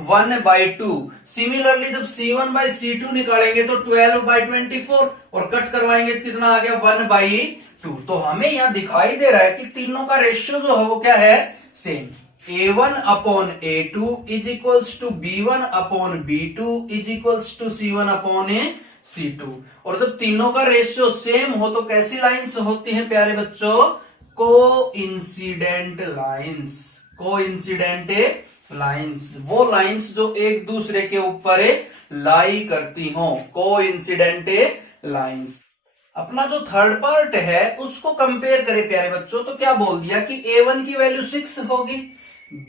1 बाई 2। सिमिलरली जब c1 बाई c2 निकालेंगे तो 12 बाई 24 और कट करवाएंगे तो कितना आ गया 1 बाई 2। तो हमें यहां दिखाई दे रहा है कि तीनों का रेशियो जो है वो क्या है same. a1 upon a2 is equals to b1 upon b2 is equals to c1 upon c2। और जब तीनों का रेशियो सेम हो तो कैसी लाइंस होती हैं प्यारे बच्चों कोइंसिडेंट लाइंस, वो लाइंस जो एक दूसरे के ऊपर लाई करती हो, कोइंसिडेंट लाइंस। अपना जो थर्ड पार्ट है उसको कंपेयर करें प्यारे बच्चों तो क्या बोल दिया कि a1 की वैल्यू 6 होगी,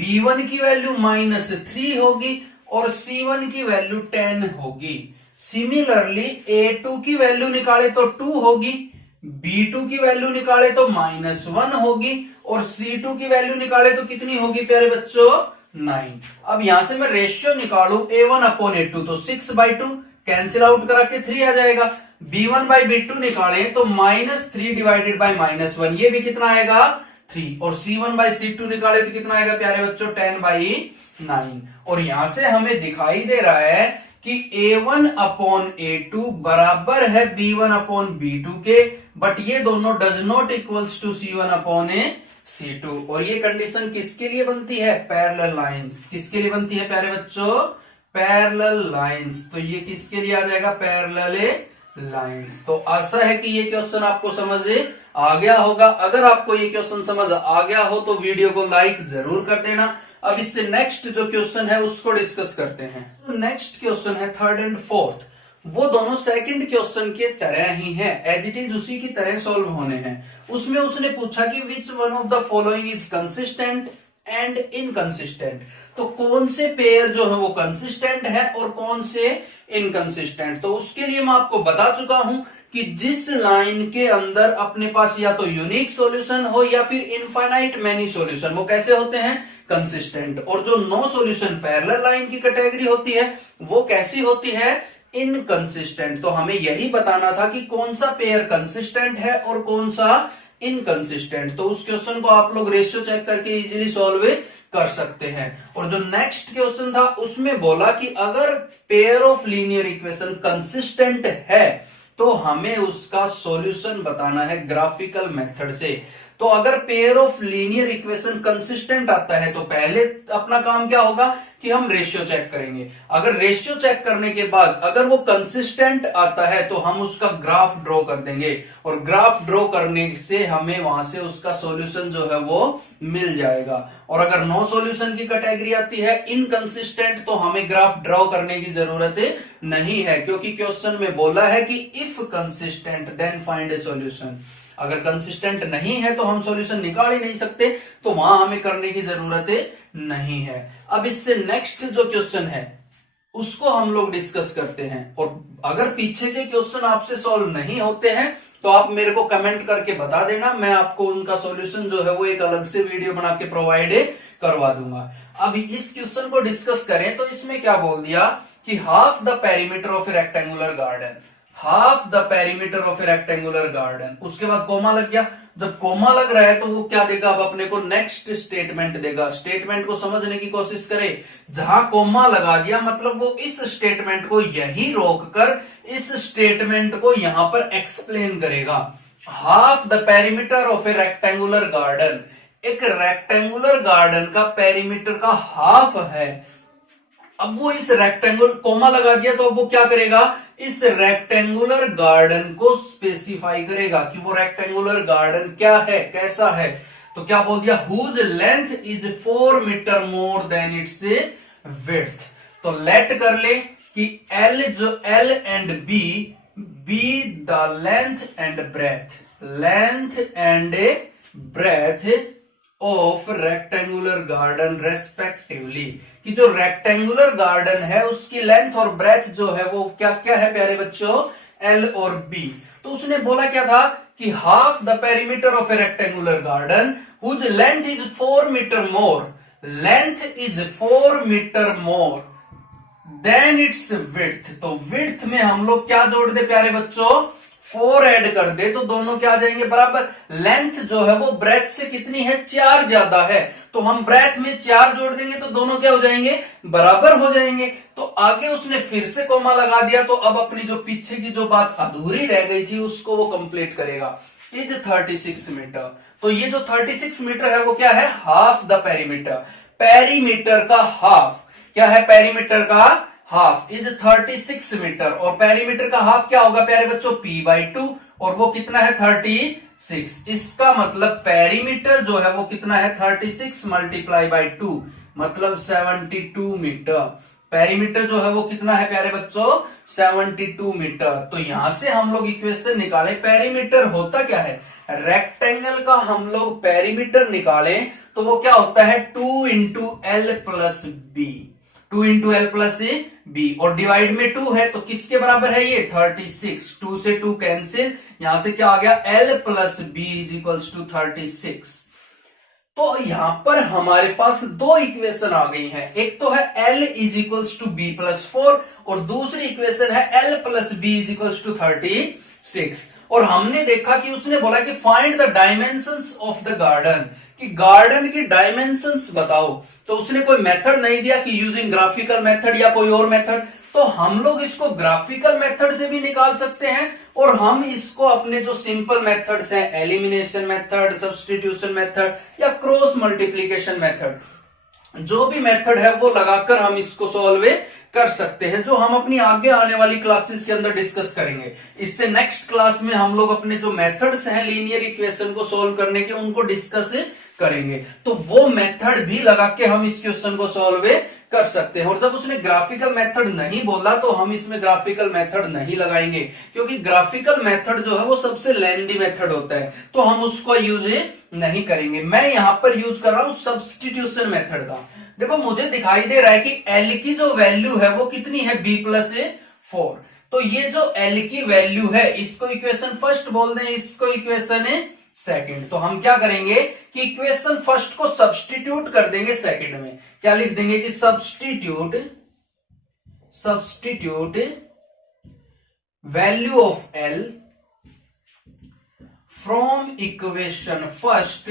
b1 की वैल्यू -3 होगी और c1 की वैल्यू 10 होगी। सिमिलरली a2 की वैल्यू निकाले तो 2 होगी, b2 की वैल्यू निकाले तो -1 होगी और c2 की वैल्यू निकाले तो कितनी होगी प्यारे बच्चों 9। अब यहां से मैं रेशियो निकालू a1 अपॉन a2 तो 6 बाई 2 कैंसिल आउट करा के 3 आ जाएगा। b1 बाई b2 निकाले तो -3 डिवाइडेड बाई -1 ये भी कितना आएगा 3 और C1/C2 निकाले तो कितना आएगा प्यारे बच्चों 10/9। और यहां से हमें दिखाई दे रहा है कि A1/A2 बराबर है B1/B2 के, बट ये दोनों does not equals to C1/C2। और ये कंडीशन किसके लिए बनती है? Parallel lines. किसके लिए बनती है प्यारे बच्चों? Parallel lines. तो ये किसके लिए आ जाएगा? Parallel lines. तो आशा है कि ये क्वेश्चन आपको समझ आ गया होगा। अगर आपको ये क्वेश्चन समझ आ गया हो तो वीडियो को लाइक जरूर कर देना। अब इससे नेक्स्ट जो क्वेश्चन है उसको डिस्कस करते हैं। तो नेक्स्ट क्वेश्चन है थर्ड एंड फोर्थ। वो दोनों सेकंड क्वेश्चन के तरह ही हैं, एज इट इज उसी की तरह सॉल्व होने हैं। उसमें उसने पूछा कि which one of the following is consistent and inconsistent. तो कौन से पेयर जो है वो कंसिस्टेंट है और कौन से इनकंसिस्टेंट। तो उसके लिए मैं आपको बता चुका हूं कि जिस लाइन के अंदर अपने पास या तो यूनिक सॉल्यूशन हो या फिर इनफाइनाइट मेनी सॉल्यूशन, वो कैसे होते हैं? कंसिस्टेंट। और जो नो सॉल्यूशन पैरेलल लाइन की कैटेगरी होती है वो कैसी होती है? इनकंसिस्टेंट। तो हमें यही बताना था कि कौन सा पेयर कंसिस्टेंट है और कौन सा इनकंसिस्टेंट। तो उस क्वेश्चन को आप लोग रेशियो चेक करके इजीली सॉल्व कर सकते हैं। और जो नेक्स्ट क्वेश्चन था उसमें बोला कि अगर pair of linear equation consistent है तो हमें उसका सॉल्यूशन बताना है ग्राफिकल मेथड से। तो अगर pair of linear equation consistent आता है तो पहले अपना काम क्या होगा कि हम रेशियो चेक करेंगे। अगर रेशियो चेक करने के बाद अगर वो कंसिस्टेंट आता है तो हम उसका ग्राफ ड्रॉ कर देंगे, और ग्राफ ड्रॉ करने से हमें वहां से उसका सॉल्यूशन जो है वो मिल जाएगा। और अगर नो सॉल्यूशन की कैटेगरी आती है इनकंसिस्टेंट तो हमें ग्राफ ड्रॉ करने की जरूरत नहीं है, क्योंकि क्वेश्चन में बोला है कि if consistent then find a solution. अगर कंसिस्टेंट नहीं है तो हम सॉल्यूशन निकाल ही नहीं सकते, तो वहां हमें करने की जरूरत नहीं है। अब इससे नेक्स्ट जो क्वेश्चन है उसको हम लोग डिस्कस करते हैं। और अगर पीछे के क्वेश्चन आपसे सॉल्व नहीं होते हैं तो आप मेरे को कमेंट करके बता देना, मैं आपको उनका सॉल्यूशन जो है वो एक अलग से वीडियो बना के प्रोवाइड करवा दूंगा। अब इस क्वेश्चन को डिस्कस करें तो इसमें क्या बोल दिया कि half the perimeter of a rectangular garden, half the perimeter of a rectangular garden. उसके बाद कोमा लग गया। जब कोमा लग रहा है तो वो क्या देगा? अब अपने को नेक्स्ट स्टेटमेंट देगा। स्टेटमेंट को समझने की कोशिश करें। जहां कोमा लगा दिया मतलब वो इस स्टेटमेंट को यही रोककर इस स्टेटमेंट को यहां पर एक्सप्लेन करेगा। Half the perimeter of a rectangular garden, एक रेक्टेंगुलर गार्डन का पेरीमीटर का हाफ है। अब वो इस रेक्टेंगुलर कोमा लगा दिया तो अब वो क्या करेगा? इस रेक्टेंगुलर गार्डन को स्पेसिफाई करेगा कि वो रेक्टेंगुलर गार्डन क्या है, कैसा है। तो क्या बोल दिया? Whose length is 4 metre more than its width. तो लेट कर ले कि L जो L and B the length and breadth, length and breadth of rectangular garden respectively, कि जो रेक्टेंगुलर गार्डन है उसकी लेंथ और ब्रेथ जो है वो क्या क्या है प्यारे बच्चों? L और B। तो उसने बोला क्या था कि half the perimeter of a rectangular garden whose length is 4 metre more, length is 4 metre more than its width. तो विड्थ में हम लोग क्या जोड़ दे प्यारे बच्चों? 4 ऐड कर दे तो दोनों क्या आ जाएंगे? बराबर। लेंथ जो है वो ब्रेथ से कितनी है? 4 ज्यादा है, तो हम ब्रेथ में 4 जोड़ देंगे तो दोनों क्या हो जाएंगे? बराबर हो जाएंगे। तो आगे उसने फिर से कोमा लगा दिया, तो अब अपनी जो पीछे की जो बात अधूरी रह गई थी उसको वो कंप्लीट करेगा। Is 36 metre. तो ये जो 36 मीटर है वो क्या है? Half the perimeter. पेरीमीटर का हाफ क्या है? पेरीमीटर का हाफ इज 36 मीटर। और पेरीमीटर का हाफ क्या होगा प्यारे बच्चों? P/2। और वो कितना है? 36। इसका मतलब पेरीमीटर जो है वो कितना है? 36 मल्टीप्लाई बाई 2 मतलब 72 मीटर। पेरीमीटर जो है वो कितना है प्यारे बच्चों? 72 मीटर। तो यहां से हम लोग इक्वेशन निकाले। पेरीमीटर होता क्या है? रेक्टेंगल का हम लोग पेरीमीटर निकाले तो वो क्या होता है? 2 into L plus b, 2 into L plus b. और डिवाइड में 2 है तो किसके बराबर है ये? 36। 2 से 2 कैंसिल, यहां से क्या आ गया? L plus b is equals to 36। तो यहां पर हमारे पास दो इक्वेशन आ गई हैं। एक तो है L is equals to b plus 4 और दूसरी इक्वेशन है L plus b is equals to 36। और हमने देखा कि उसने बोला कि find the dimensions of the garden, कि गार्डन की डायमेंशंस बताओ। तो उसने कोई मेथड नहीं दिया कि यूजिंग ग्राफिकल मेथड या कोई और मेथड, तो हम लोग इसको ग्राफिकल मेथड से भी निकाल सकते हैं और हम इसको अपने जो सिंपल मेथड्स हैं, एलिमिनेशन मेथड, सब्स्टिट्यूशन मेथड या क्रॉस मल्टीप्लीकेशन मेथड, जो भी मेथड है वो लगाकर हम इसको सॉल्व कर सकते हैं, जो हम अपनी आगे आने वाली क्लासेस के अंदर डिस्कस करेंगे। इससे नेक्स्ट क्लास में हम लोग अपने जो मेथड्स हैं लीनियर इक्वेशन को सॉल्व करने के, उनको डिस्कस करेंगे। तो वो मेथड भी लगा के हम इस क्वेश्चन को सॉल्व कर सकते हैं। और जब उसने ग्राफिकल मेथड नहीं बोला तो हम इसमें ग्राफिकल मेथड नहीं लगाएंगे, क्योंकि ग्राफिकल मेथड जो है वो सबसे लेंदी मेथड होता है, तो हम उसको यूज नहीं करेंगे। मैं यहां पर यूज कर रहा हूं सब्स्टिट्यूशन मेथड का। देखो मुझे दिखाई दे रहा है कि एल की जो वैल्यू है वो कितनी है, b+4। तो ये जो एल की वैल्यू है इसको इक्वेशन फर्स्ट बोल दें, इसको इक्वेशन सेकंड। तो हम क्या करेंगे कि इक्वेशन फर्स्ट को सब्स्टिट्यूट कर देंगे सेकंड में। क्या लिख देंगे कि substitute value of L from equation first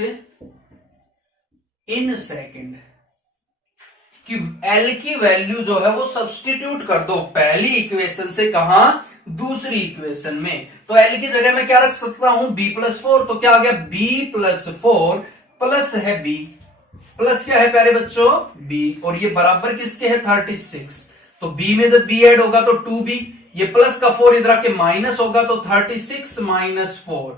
in second, कि एल की वैल्यू जो है वो सब्स्टिट्यूट कर दो पहली इक्वेशन से, कहां, दूसरी इक्वेशन में। तो एल की जगह मैं क्या रख सकता हूं, b+4। तो क्या आ गया, b+4 प्लस है b, प्लस क्या है प्यारे बच्चों, b, और ये बराबर किसके है, 36। तो b में जब b ऐड होगा तो 2b, ये प्लस का 4 इधर आके माइनस होगा तो 36 minus 4,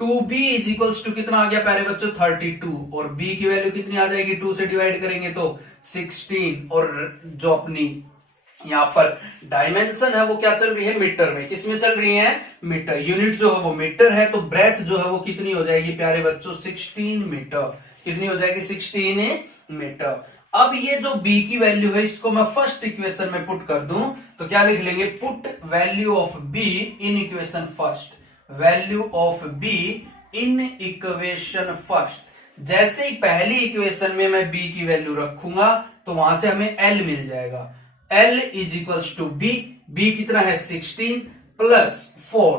2b is equals to कितना आ गया प्यारे बच्चों, 32। और b की वैल्यू कितनी आ जाएगी, 2 से डिवाइड करेंगे तो 16। और जो अपनी यहां पर डायमेंशन है वो क्या चल रही है, मीटर में। किसमें चल रही है, मीटर। यूनिट जो है वो मीटर है, तो ब्रेथ जो है वो कितनी हो जाएगी प्यारे बच्चों, 16 मीटर। कितनी हो जाएगी, 16 मीटर। अब ये जो b की वैल्यू है इसको मैं फर्स्ट इक्वेशन में पुट कर दूं तो क्या लिख लेंगे, put value of b in equation first, value of b in equation first. जैसे ही पहली इक्वेशन में मैं b की वैल्यू रखूंगा तो वहां से हमें l मिल जाएगा। L is equals to b, b कितना है 16 प्लस 4,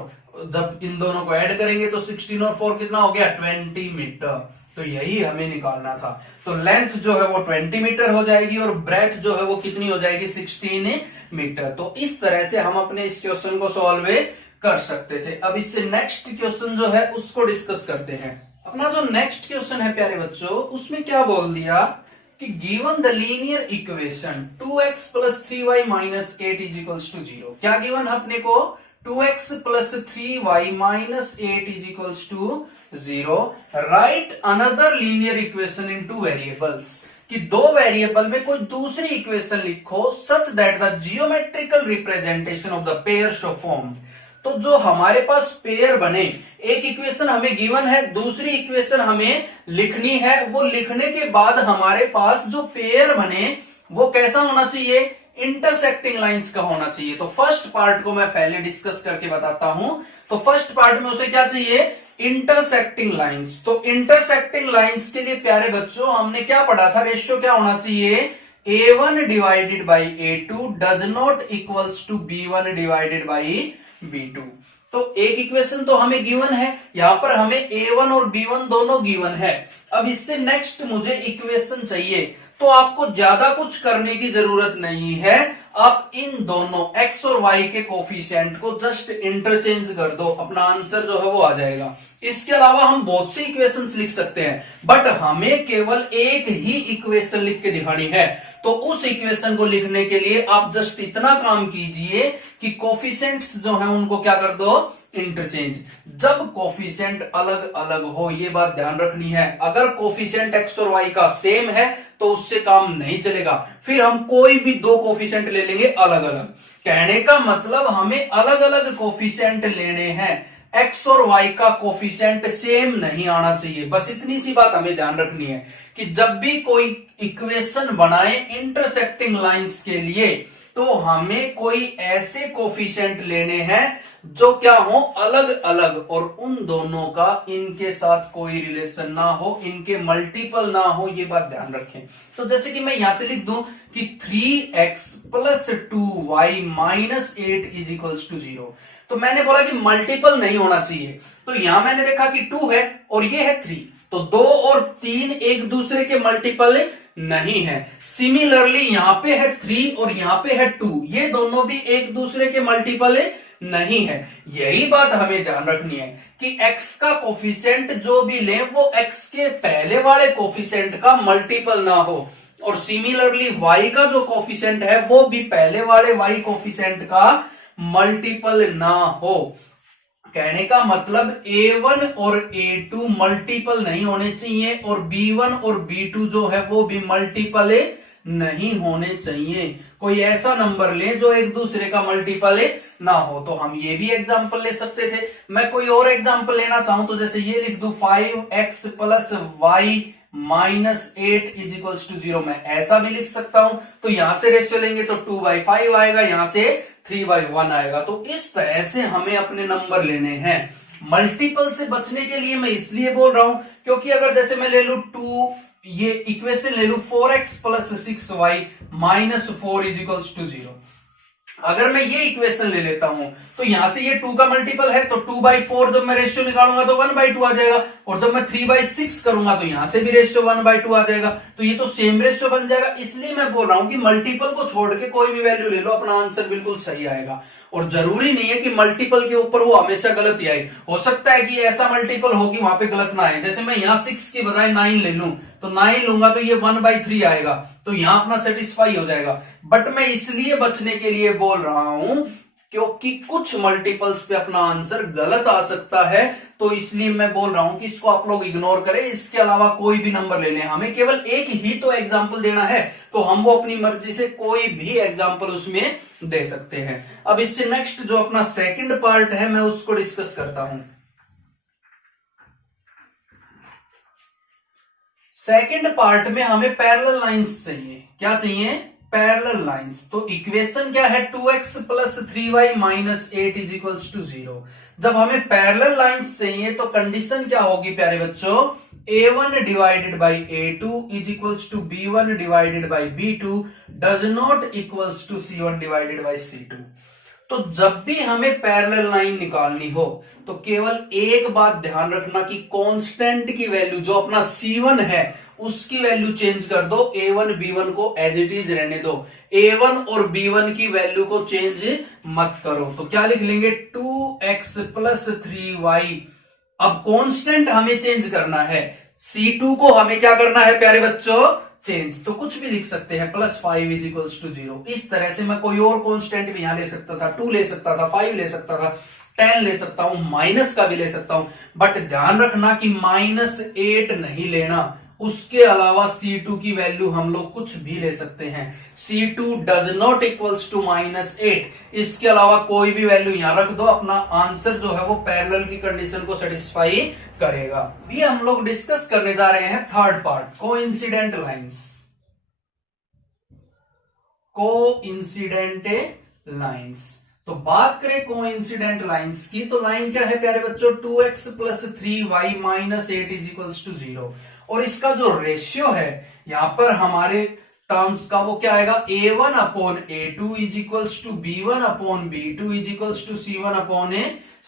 जब इन दोनों को ऐड करेंगे तो 16 और 4 कितना हो गया, 20 मीटर। तो यही हमें निकालना था। तो लेंथ जो है वो 20 मीटर हो जाएगी और ब्रेथ जो है वो कितनी हो जाएगी, 16 मीटर। तो इस तरह से हम अपने इस क्वेश्चन को सॉल्व कर सकते थे। अब इससे नेक्स्ट क्वेश्चन जो है उसको डिस्कस करते हैं। अपना जो नेक्स्ट क्वेश्चन है प्यारे बच्चों, उसमें क्या बोल दिया कि given the linear equation 2x plus 3y minus 8 is equals to 0। क्या गिवन है अपने को, 2x plus 3y minus 8 is equals to 0। Write another linear equation in two variables, कि दो वेरिएबल में कोई दूसरी इक्वेशन लिखो such that the geometrical representation of the pairs of form. तो जो हमारे पास पेयर बने, एक इक्वेशन हमें गिवन है, दूसरी इक्वेशन हमें लिखनी है, वो लिखने के बाद हमारे पास जो पेयर बने वो कैसा होना चाहिए, इंटरसेक्टिंग लाइंस का होना चाहिए। तो फर्स्ट पार्ट को मैं पहले डिस्कस करके बताता हूं। तो फर्स्ट पार्ट में उसे क्या चाहिए, इंटरसेक्टिंग लाइंस। तो इंटरसेक्टिंग लाइंस के लिए प्यारे बच्चों हमने क्या पढ़ा था, रेशियो क्या होना चाहिए, a1 divided by a2 does not equals to b1 divided by b2। तो एक इक्वेशन तो हमें गिवन है, यहां पर हमें a1 और b1 दोनों गिवन है। अब इससे नेक्स्ट मुझे इक्वेशन चाहिए, तो आपको ज्यादा कुछ करने की जरूरत नहीं है। आप इन दोनों x और y के कोफिशिएंट को जस्ट इंटरचेंज कर दो, अपना आंसर जो है वो आ जाएगा। इसके अलावा हम बहुत सी इक्वेशंस लिख सकते हैं, बट हमें केवल एक ही इक्वेशन लिख के दिखानी है। तो उस इक्वेशन को लिखने के लिए आप जस्ट इतना काम कीजिए कि कोफिशिएंट्स जो हैं उनको क्या कर दो, इंटरचेंज। जब कोफिशिएंट अलग अलग हो, ये बात ध्यान रखनी है, अगर कोफिशिएंट x और y का सेम है तो उससे काम नहीं चलेगा, फिर हम कोई भी दो कोफिशिएंट ले लेंगे अलग अलग। कहने का मतलब हमें अलग अलग कोफिशिएंट लेने हैं, x और y का कोफिशिएंट सेम नहीं आना चाहिए। बस इतनी सी बात हमें ध्यान रखनी है कि जब भी कोई इक्वेशन बनाए इंटरसेक्टिंग लाइंस के लिए, तो हमें कोई ऐसे कोफिशिएंट लेने हैं जो क्या हो, अलग अलग, और उन दोनों का इनके साथ कोई रिलेशन ना हो, इनके मल्टीपल ना हो, ये बात ध्यान रखें। तो जैसे कि मैं यहां से लिख दूं कि 3x plus 2y minus 8 is equals to 0। तो मैंने बोला कि मल्टीपल नहीं होना चाहिए, तो यहां मैंने देखा कि 2 है और ये है 3, तो 2 और 3 एक दूसरे के मल्टीपल नहीं है। सिमिलरली यहां पे है 3 और यहां पे है 2, ये दोनों भी एक दूसरे के मल्टीपल नहीं है। यही बात हमें ध्यान रखनी है कि x का कोफिशिएंट जो भी ले वो x के पहले वाले कोफिशिएंट का मल्टीपल ना हो, और सिमिलरली y का जो कोफिशिएंट है वो भी पहले वाले y कोफिशिएंट का मल्टीपल ना हो। कहने का मतलब a1 और a2 मल्टीपल नहीं होने चाहिए, और b1 और b2 जो है वो भी मल्टीपल नहीं होने चाहिए। कोई ऐसा नंबर ले जो एक दूसरे का मल्टीपल ना हो। तो हम ये भी एग्जांपल ले सकते थे। मैं कोई और एग्जांपल लेना चाहूं तो जैसे ये लिख दूं 5x plus y minus 8 is equals to 0, मैं ऐसा भी लिख सकता हूं। तो यहां से रेशियो लेंगे तो 2/5 आएगा, यहां से 3/1 आएगा। तो इस तरह से हमें अपने नंबर लेने हैं। मल्टीपल से बचने के लिए मैं इसलिए बोल रहा हूं क्योंकि अगर जैसे मैं ले लू 2, ये इक्वेशन ले लू 4x plus 6y minus 4 is equals to 0, अगर मैं ये इक्वेशन ले लेता हूं तो यहां से ये 2 का मल्टीपल है, तो 2/4 जब मैं रेशियो निकालूंगा तो 1/2 आ जाएगा, और जब मैं 3/6 करूंगा तो यहां से भी रेशियो 1/2 आ जाएगा। तो ये तो सेम रेशियो बन जाएगा। इसलिए मैं बोल रहा हूं कि मल्टीपल को छोड़ के कोई भी वैल्यू ले लो, अपना आंसर बिल्कुल सही आएगा। और जरूरी नहीं है कि मल्टीपल के ऊपर वो हमेशा गलत ही आए, हो सकता है कि ऐसा मल्टीपल हो कि वहां पे गलत ना आए। जैसे मैं यहां 6 की बजाय 9 ले लूं तो 9 लूंगा तो ये 1/3 आएगा, तो यहां अपना सेटिस्फाई हो जाएगा। बट मैं इसलिए बचने के लिए बोल रहा हूं क्योंकि कुछ मल्टीपल्स पे अपना आंसर गलत आ सकता है, तो इसलिए मैं बोल रहा हूं कि इसको आप लोग इग्नोर करें। इसके अलावा कोई भी नंबर ले लें, हमें केवल एक ही तो एग्जाम्पल देना है, तो हम वो अपनी मर्जी से कोई भी एग्जाम्पल उसमें दे सकते हैं। अब इससे नेक्स्ट जो अपना सेकंड पार्ट है मैं उसको डिस्कस करता हूं। सेकंड पार्ट में हमें पैरेलल लाइंस चाहिए। क्या चाहिए? Parallel lines. तो इक्वेशन क्या है? 2x plus 3y minus 8 is equals to 0। जब हमें पैरेलल लाइंस चाहिए तो कंडीशन क्या होगी प्यारे बच्चों? a1 divided by a2 is equals to b1 divided by b2 does not equals to c1 divided by c2। तो जब भी हमें पैरेलल लाइन निकालनी हो तो केवल एक बात ध्यान रखना कि कांस्टेंट की वैल्यू जो अपना C1 है उसकी वैल्यू चेंज कर दो, A1 B1 को एज इट इज रहने दो, A1 और B1 की वैल्यू को चेंज मत करो। तो क्या लिख लेंगे? 2x plus 3y। अब कांस्टेंट हमें चेंज करना है, C2 को हमें क्या करना है प्यारे बच्चों? चेंज। तो कुछ भी लिख सकते हैं, +5 इज इक्वल्स टू 0। इस तरह से मैं कोई और कांस्टेंट भी यहां ले सकता था, 2 ले सकता था, 5 ले सकता था, 10 ले सकता हूं, माइनस का भी ले सकता हूं। बट ध्यान रखना कि -8 नहीं लेना। उसके अलावा C2 की वैल्यू हम लोग कुछ भी ले सकते हैं। C2 does not equals to -8। इसके अलावा कोई भी वैल्यू यहां रख दो, अपना आंसर जो है वो पैरेलल की कंडीशन को सेटिस्फाई करेगा। ये हम लोग डिस्कस करने जा रहे हैं third part, coincident lines. Coincident lines. तो बात करें कोइंसिडेंट लाइंस की, तो लाइन क्या है प्यारे बच्चों? 2x plus 3y minus 8 is equals to 0। और इसका जो रेशियो है यहां पर हमारे टर्म्स का वो क्या आएगा? a1 upon a2 is equals to b1 upon b2 is equals to c1 upon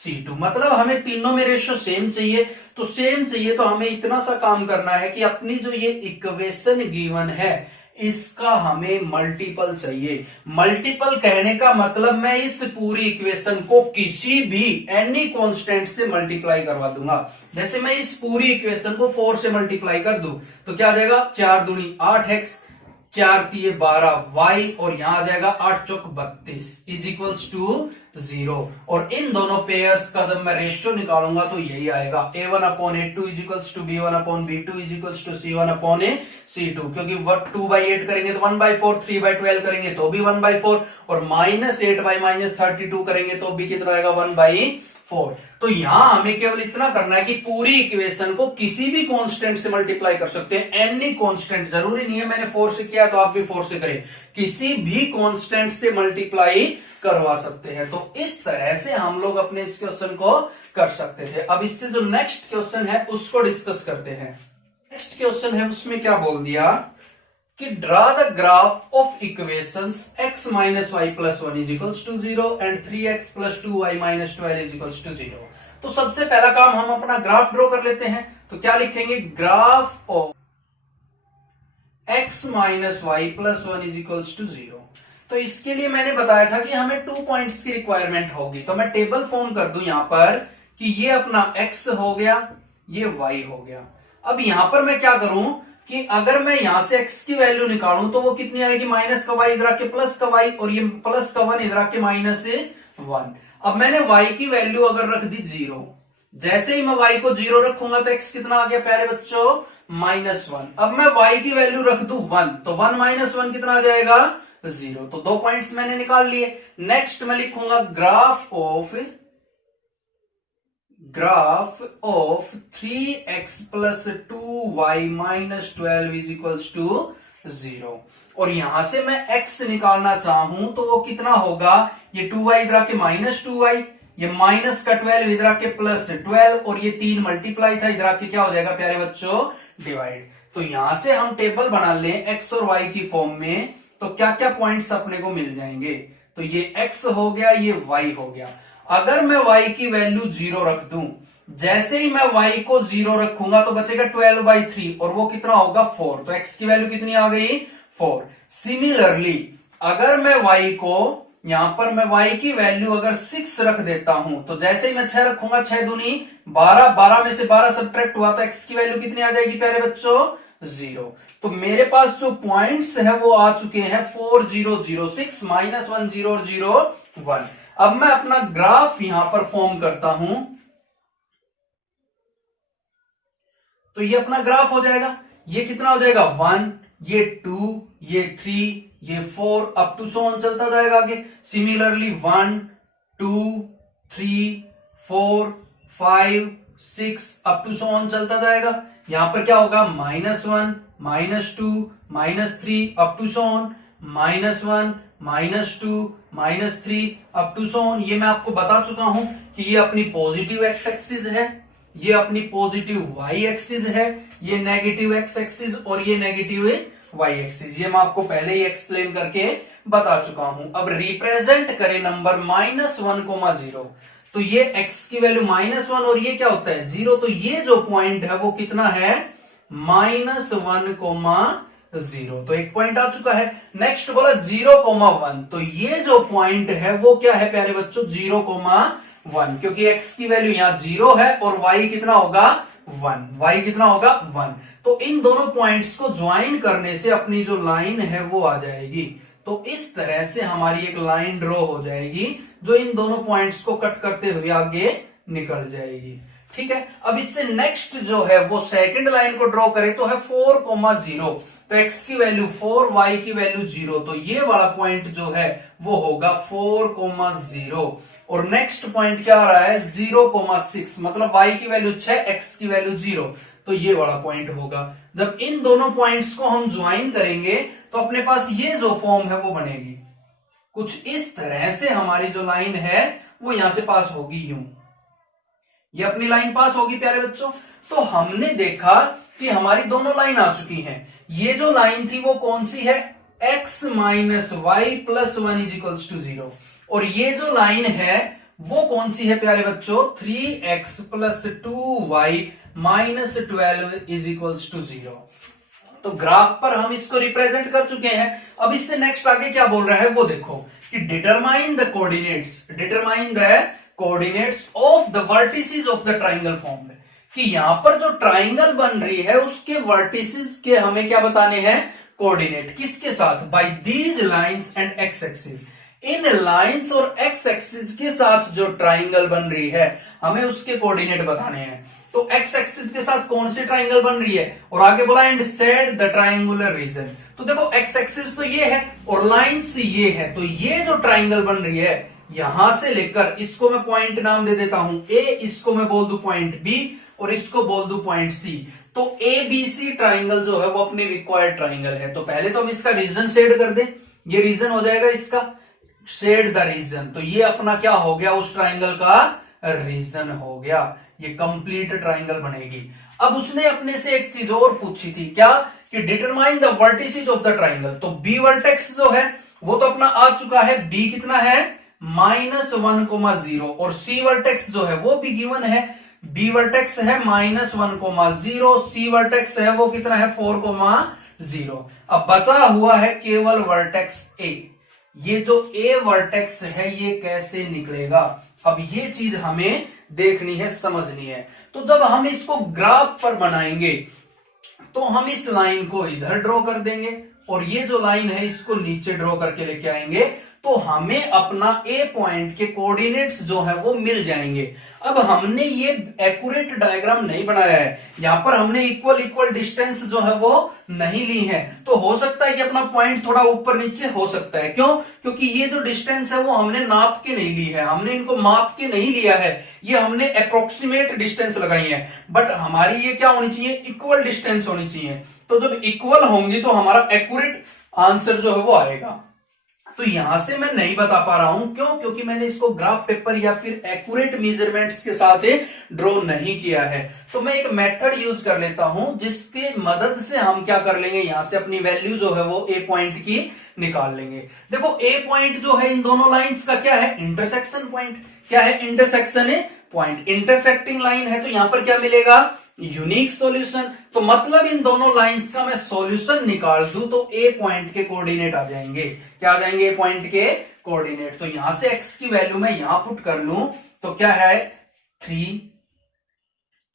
c2। मतलब हमें तीनों में रेशियो सेम चाहिए। तो सेम चाहिए तो हमें इतना सा काम करना है कि अपनी जो ये इक्वेशन गिवन है इसका हमें मल्टीपल चाहिए। मल्टीपल कहने का मतलब मैं इस पूरी इक्वेशन को किसी भी एनी कांस्टेंट से मल्टीप्लाई करवा दूंगा। जैसे मैं इस पूरी इक्वेशन को 4 से मल्टीप्लाई कर दूं तो क्या आ जाएगा? 4 दूनी 8x, 4 तिये 12y, और यहां आ जाएगा 8 चौक 32 इज इक्वल्स टू 0। और इन दोनों पेयर्स का जब मैं रेशियो निकालूंगा तो यही आएगा, a1 upon a2 is equals to b1 upon b2 is equals to c1 upon c2। क्योंकि 2/8 करेंगे तो 1/4, 3/12 करेंगे तो भी 1/4, और -8 बाई -32 करेंगे तो भी कितना आएगा? 1/4। 4। तो यहां हमें केवल इतना करना है कि पूरी इक्वेशन को किसी भी कांस्टेंट से मल्टीप्लाई कर सकते हैं। एनी कांस्टेंट, जरूरी नहीं है मैंने 4 से किया तो आप भी 4 से करें, किसी भी कांस्टेंट से मल्टीप्लाई करवा सकते हैं। तो इस तरह से हम लोग अपने इस क्वेश्चन को कर सकते थे। अब इससे जो नेक्स्ट क्वेश्चन है उसको डिस्कस करते हैं। नेक्स्ट क्वेश्चन है, उसमें क्या बोल दिया कि draw the graph of equations x minus y plus 1 is equals to 0 and 3x plus 2y minus 12 is equals to 0। तो सबसे पहला काम हम अपना ग्राफ ड्रॉ कर लेते हैं। तो क्या लिखेंगे, graph of x minus y plus 1 is equals to 0। तो इसके लिए मैंने बताया था कि हमें 2 पॉइंट्स की रिक्वायरमेंट होगी। तो मैं टेबल फॉर्म कर दूं यहां पर कि ये अपना x हो गया, ये y हो गया। अब यहां पर मैं क्या करूं कि अगर मैं यहां से x की वैल्यू निकालूं तो वो कितनी आएगी, माइनस का y इधर आके प्लस का y, और ये प्लस का 1 इधर आके माइनस 1। अब मैंने y की वैल्यू अगर रख दी 0, जैसे ही मैं y को 0 रखूंगा तो x कितना आ गया प्यारे बच्चों, -1। अब मैं y की वैल्यू रख दूं 1, तो 1 माइनस 1 कितना आ जाएगा, 0। तो 2 पॉइंट्स मैंने निकाल लिए। नेक्स्ट मैं लिखूंगा graph of 3x plus 2y minus 12 is equals to 0। और यहां से मैं x निकालना चाहूं तो वो कितना होगा, ये 2y इधर आके माइनस 2y, ये माइनस का 12 इधर आके प्लस 12, और ये 3 मल्टीप्लाई था, इधर आके क्या हो जाएगा प्यारे बच्चों, डिवाइड। तो यहां से हम टेबल बना लें x और y की फॉर्म में, तो क्या क्या पॉइंट्स अपने को मिल जाएंगे। तो ये x हो गया, ये y हो गया। अगर मैं y की वैल्यू 0 रख दूं, जैसे ही मैं y को 0 रखूंगा तो बचेगा 12/3, और वो कितना होगा 4। तो x की वैल्यू कितनी आ गई, 4। सिमिलरली अगर मैं y को यहां पर मैं y की वैल्यू अगर 6 रख देता हूं, तो जैसे ही मैं 6 रखूंगा, 6 दूनी 12, 12 में से 12 सब्ट्रैक्ट हुआ तो x की वैल्यू कितनी आ जाएगी प्यारे बच्चों, 0। तो मेरे पास जो पॉइंट्स है वो आ चुके हैं 4 0 0 6 -1 0 और 0 1। अब मैं अपना ग्राफ यहां पर फॉर्म करता हूं, तो ये अपना ग्राफ हो जाएगा। ये कितना हो जाएगा, 1, ये 2, ये 3, ये 4, अप टू सो ऑन चलता जाएगा आगे। Similarly 1 2 3 4 5 6 up to so on चलता जाएगा। यहां पर क्या होगा, -1 -2 -3 up to so on, -1 -2 -3 up to so on. ये मैं आपको बता चुका हूं कि ये अपनी पॉजिटिव एक्स एक्सिस है, ये अपनी पॉजिटिव वाई एक्सिस है, ये नेगेटिव एक्स एक्सिस और ये नेगेटिव वाई एक्सिस। ये मैं आपको पहले ही एक्सप्लेन करके बता चुका हूं। अब रिप्रेजेंट करें नंबर -1, 0। तो ये x की वैल्यू -1 और ये क्या होता है 0। तो ये जो पॉइंट है वो कितना है, -1, 0। तो एक पॉइंट आ चुका है। नेक्स्ट बोला 0, 1। तो ये जो पॉइंट है वो क्या है प्यारे बच्चों, 0, 1, क्योंकि x की वैल्यू यहां 0 है और y कितना होगा 1, y कितना होगा 1। तो इन दोनों पॉइंट्स को ज्वाइन करने से अपनी जो लाइन है वो आ जाएगी। तो इस तरह से हमारी एक लाइन ड्रॉ हो जाएगी जो इन दोनों पॉइंट्स को कट करते हुए आगे निकल जाएगी। ठीक है, अब इससे नेक्स्ट जो है वो सेकंड लाइन को ड्रॉ करें तो है 4, 0। तो x की वैल्यू 4, y की वैल्यू 0। तो ये वाला पॉइंट जो है वो होगा 4, 0। और नेक्स्ट पॉइंट क्या आ रहा है 0, 6, मतलब y की वैल्यू 6, x की वैल्यू 0। तो ये वाला पॉइंट होगा। जब इन दोनों पॉइंट्स को हम ज्वाइन करेंगे तो अपने पास ये जो फॉर्म है वो बनेगी। कुछ इस तरह से हमारी जो लाइन है वो यहां से पास होगी, यूं ये अपनी लाइन पास होगी प्यारे बच्चों। तो हमने देखा कि हमारी दोनों लाइन आ चुकी हैं। ये जो लाइन थी वो कौन सी है, x minus y plus 1 is equals to 0। और ये जो लाइन है वो कौन सी है प्यारे बच्चों, 3x plus 2y minus 12 is equals to 0। तो ग्राफ पर हम इसको रिप्रेजेंट कर चुके हैं। अब इससे नेक्स्ट आगे क्या बोल रहा है वो देखो कि determine the coordinates of the vertices of the triangle formed. कि यहां पर जो ट्राइंगल बन रही है उसके वर्टिसेस के हमें क्या बताने हैं, कोऑर्डिनेट। किसके साथ, by these lines and x axis. इन लाइंस और एक्स एक्सिस के साथ जो ट्राइंगल बन रही है हमें उसके कोऑर्डिनेट बताने हैं। तो एक्स एक्सिस के साथ कौन सी ट्राइंगल बन रही है, और आगे बोला and said the triangular region. तो देखो एक्स एक्सिस तो ये है और लाइंस ये है। तो ये जो ट्राइंगल बन रही है यहां से लेकर इसको मैं पॉइंट नाम दे देता हूं ए, इसको मैं बोल दूं पॉइंट बी और इसको बोल दूं पॉइंट सी। तो ए बी सी ट्राइंगल जो है वो अपनी रिक्वायर्ड ट्राइंगल है। तो पहले तो हम इसका रीजन शेड कर दें, ये रीजन हो जाएगा इसका, शेड द रीजन। तो ये अपना क्या हो गया, उस ट्राइंगल का रीजन हो गया, ये कंप्लीट ट्राइंगल बनेगी। अब उसने अपने से एक चीज और पूछी थी, क्या कि determine the vertices of the triangle. तो बी वर्टेक्स जो है वो तो अपना आ चुका है, बी कितना है -1,0 और सी वर्टेक्स जो है वो भी गिवन है, बी वर्टेक्स है -1,0, सी वर्टेक्स है वो कितना है 4,0। अब बचा हुआ है केवल वर्टेक्स ए। ये जो ए वर्टेक्स है ये कैसे निकलेगा, अब ये चीज हमें देखनी है, समझनी है। तो जब हम इसको ग्राफ पर बनाएंगे तो हम इस लाइन को इधर ड्रॉ कर देंगे और ये जो लाइन है इसको नीचे ड्रॉ करके लेके आएंगे, तो हमें अपना ए पॉइंट के कोऑर्डिनेट्स जो है वो मिल जाएंगे। अब हमने ये एक्यूरेट डायग्राम नहीं बनाया है, यहां पर हमने इक्वल डिस्टेंस जो है वो नहीं ली है। तो हो सकता है कि अपना पॉइंट थोड़ा ऊपर नीचे हो सकता है, क्यों, क्योंकि ये जो डिस्टेंस है वो हमने नाप के नहीं ली है, हमने इनको माप के नहीं लिया है, ये हमने अप्रोक्सीमेट डिस्टेंस लगाई है। बट हमारी ये क्या होनी चाहिए, इक्वल डिस्टेंस होनी चाहिए। तो जब इक्वल होंगी तो हमारा एक्यूरेट आंसर जो है वो आएगा। तो यहां से मैं नहीं बता पा रहा हूं, क्यों, क्योंकि मैंने इसको ग्राफ पेपर या फिर एक्यूरेट मेजरमेंट्स के साथ ड्रॉ नहीं किया है। तो मैं एक मेथड यूज कर लेता हूं जिसके मदद से हम क्या कर लेंगे, यहां से अपनी वैल्यू जो है वो ए पॉइंट की निकाल लेंगे। देखो ए पॉइंट जो है इन दोनों लाइंस का क्या है, इंटरसेक्शन पॉइंट। क्या है, इंटरसेक्शन पॉइंट, इंटरसेक्टिंग लाइन है, तो यहां पर क्या मिलेगा, यूनिक सॉल्यूशन। तो मतलब इन दोनों लाइंस का मैं सॉल्यूशन निकाल दूं तो ए पॉइंट के कोऑर्डिनेट आ जाएंगे। क्या आ जाएंगे, ए पॉइंट के कोऑर्डिनेट। तो यहां से एक्स की वैल्यू मैं यहां पुट कर लूं तो क्या है 3,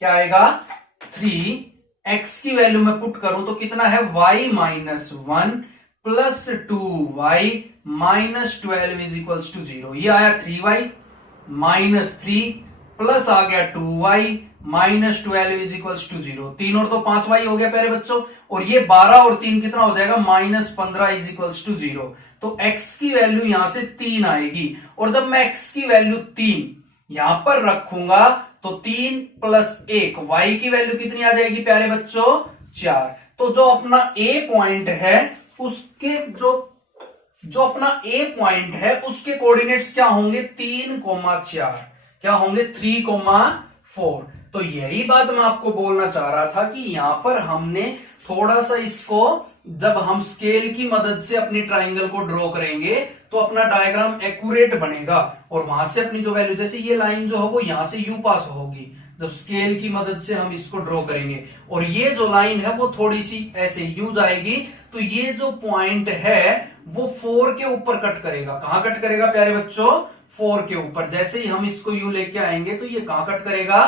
क्या आएगा 3, एक्स की वैल्यू मैं पुट करूं तो कितना है y-1 प्लस 2y -12 = 0। ये आया 3y -3 प्लस आ गया 2y -12 = 0। 3 और 2 5y हो गया प्यारे बच्चों, और ये 12 और 3 कितना हो जाएगा -15 = 0। तो x की वैल्यू यहां से 3 आएगी, और जब मैं x की वैल्यू 3 यहां पर रखूंगा तो 3 + 1 y की वैल्यू कितनी आ जाएगी प्यारे बच्चों 4। तो जो अपना a पॉइंट है उसके जो अपना a पॉइंट है उसके कोऑर्डिनेट्स क्या होंगे 3,4, क्या होंगे 3,4। तो यही बात मैं आपको बोलना चाह रहा था कि यहां पर हमने थोड़ा सा इसको, जब हम स्केल की मदद से अपनी ट्राइंगल को ड्रॉ करेंगे तो अपना डायग्राम एक्यूरेट बनेगा, और वहां से अपनी जो वैल्यू, जैसे ये लाइन जो है वो यहां से यू पास होगी, जब स्केल की मदद से हम इसको ड्रॉ करेंगे, और ये जो लाइन है वो थोड़ी सी ऐसे यू जाएगी, तो ये जो पॉइंट है वो 4 के ऊपर कट करेगा। कहां कट करेगा प्यारे बच्चों, 4 के ऊपर। जैसे ही हम इसको यू लेके आएंगे तो ये कहां कट करेगा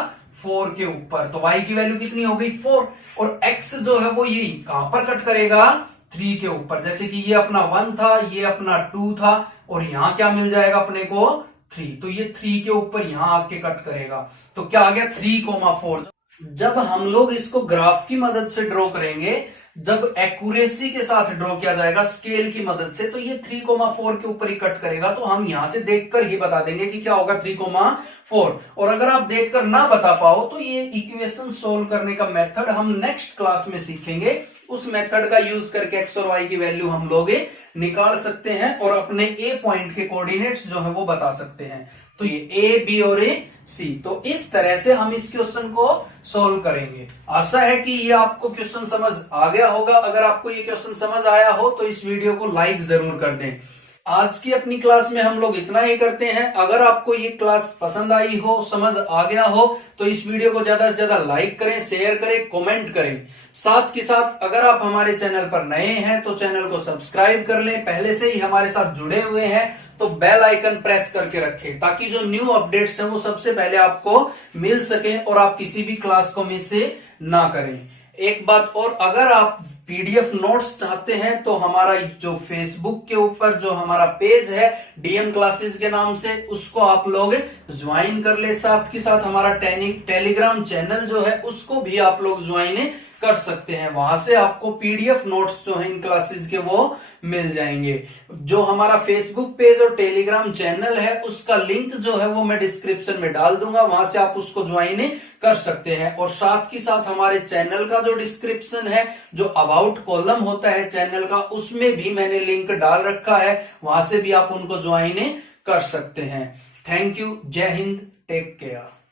4 के ऊपर। तो y की वैल्यू कितनी हो गई 4, और x जो है वो यही कहां पर कट करेगा 3 के ऊपर। जैसे कि ये अपना 1 था, ये अपना 2 था, और यहां क्या मिल जाएगा अपने को 3, तो ये 3 के ऊपर यहां आके कट करेगा। तो क्या आ गया 3,4। जब हम लोग इसको ग्राफ की मदद से ड्रॉ करेंगे, जब एक्यूरेसी के साथ ड्रॉ किया जाएगा स्केल की मदद से, तो ये 3,4 के ऊपर ही कट करेगा। तो हम यहां से देखकर ही बता देंगे कि क्या होगा 3,4। और अगर आप देखकर ना बता पाओ तो ये इक्वेशन सोल्व करने का मेथड हम नेक्स्ट क्लास में सीखेंगे। उस मेथड का यूज करके एक्स और वाई की वैल्यू हम लोग निकाल सकते हैं और अपने ए पॉइंट के कोऑर्डिनेट्स जो है वो बता सकते हैं। तो ये ए, बी और सी, तो इस तरह से हम इस क्वेश्चन को सॉल्व करेंगे। आशा है कि ये आपको क्वेश्चन समझ आ गया होगा। अगर आपको ये क्वेश्चन समझ आया हो तो इस वीडियो को लाइक जरूर कर दें। आज की अपनी क्लास में हम लोग इतना ही करते हैं। अगर आपको ये क्लास पसंद आई हो, समझ आ गया हो, तो इस वीडियो को ज्यादा से ज्यादा लाइक करें, शेयर करें, कमेंट करें। साथ के साथ अगर आप हमारे चैनल पर नए हैं तो चैनल को सब्सक्राइब कर लें। पहले से ही हमारे साथ जुड़े हुए हैं तो बेल आइकन प्रेस करके रखें, ताकि जो न्यू अपडेट्स हैं वो सबसे पहले आपको मिल सके और आप किसी भी क्लास को मिस ना करें। एक बात और, अगर आप पीडीएफ नोट्स चाहते हैं तो हमारा जो फेसबुक के ऊपर जो हमारा पेज है डीएम क्लासेस के नाम से, उसको आप लोग ज्वाइन कर ले। साथ के साथ हमारा टेलीग्राम चैनल जो है उसको भी आप लोग ज्वाइन कर सकते हैं। वहां से आपको पीडीएफ नोट्स जो है इन क्लासेस के वो मिल जाएंगे। जो हमारा फेसबुक पेज और टेलीग्राम चैनल है उसका लिंक जो है वो मैं डिस्क्रिप्शन में डाल दूंगा, वहां से आप उसको ज्वाइन कर सकते हैं। और साथ ही साथ हमारे चैनल का जो डिस्क्रिप्शन है, जो अबाउट कॉलम होता है चैनल का, उसमें भी मैंने लिंक डाल रखा है, वहां से भी आप उनको ज्वाइन कर सकते हैं। Thank you. जय हिंद। Take care.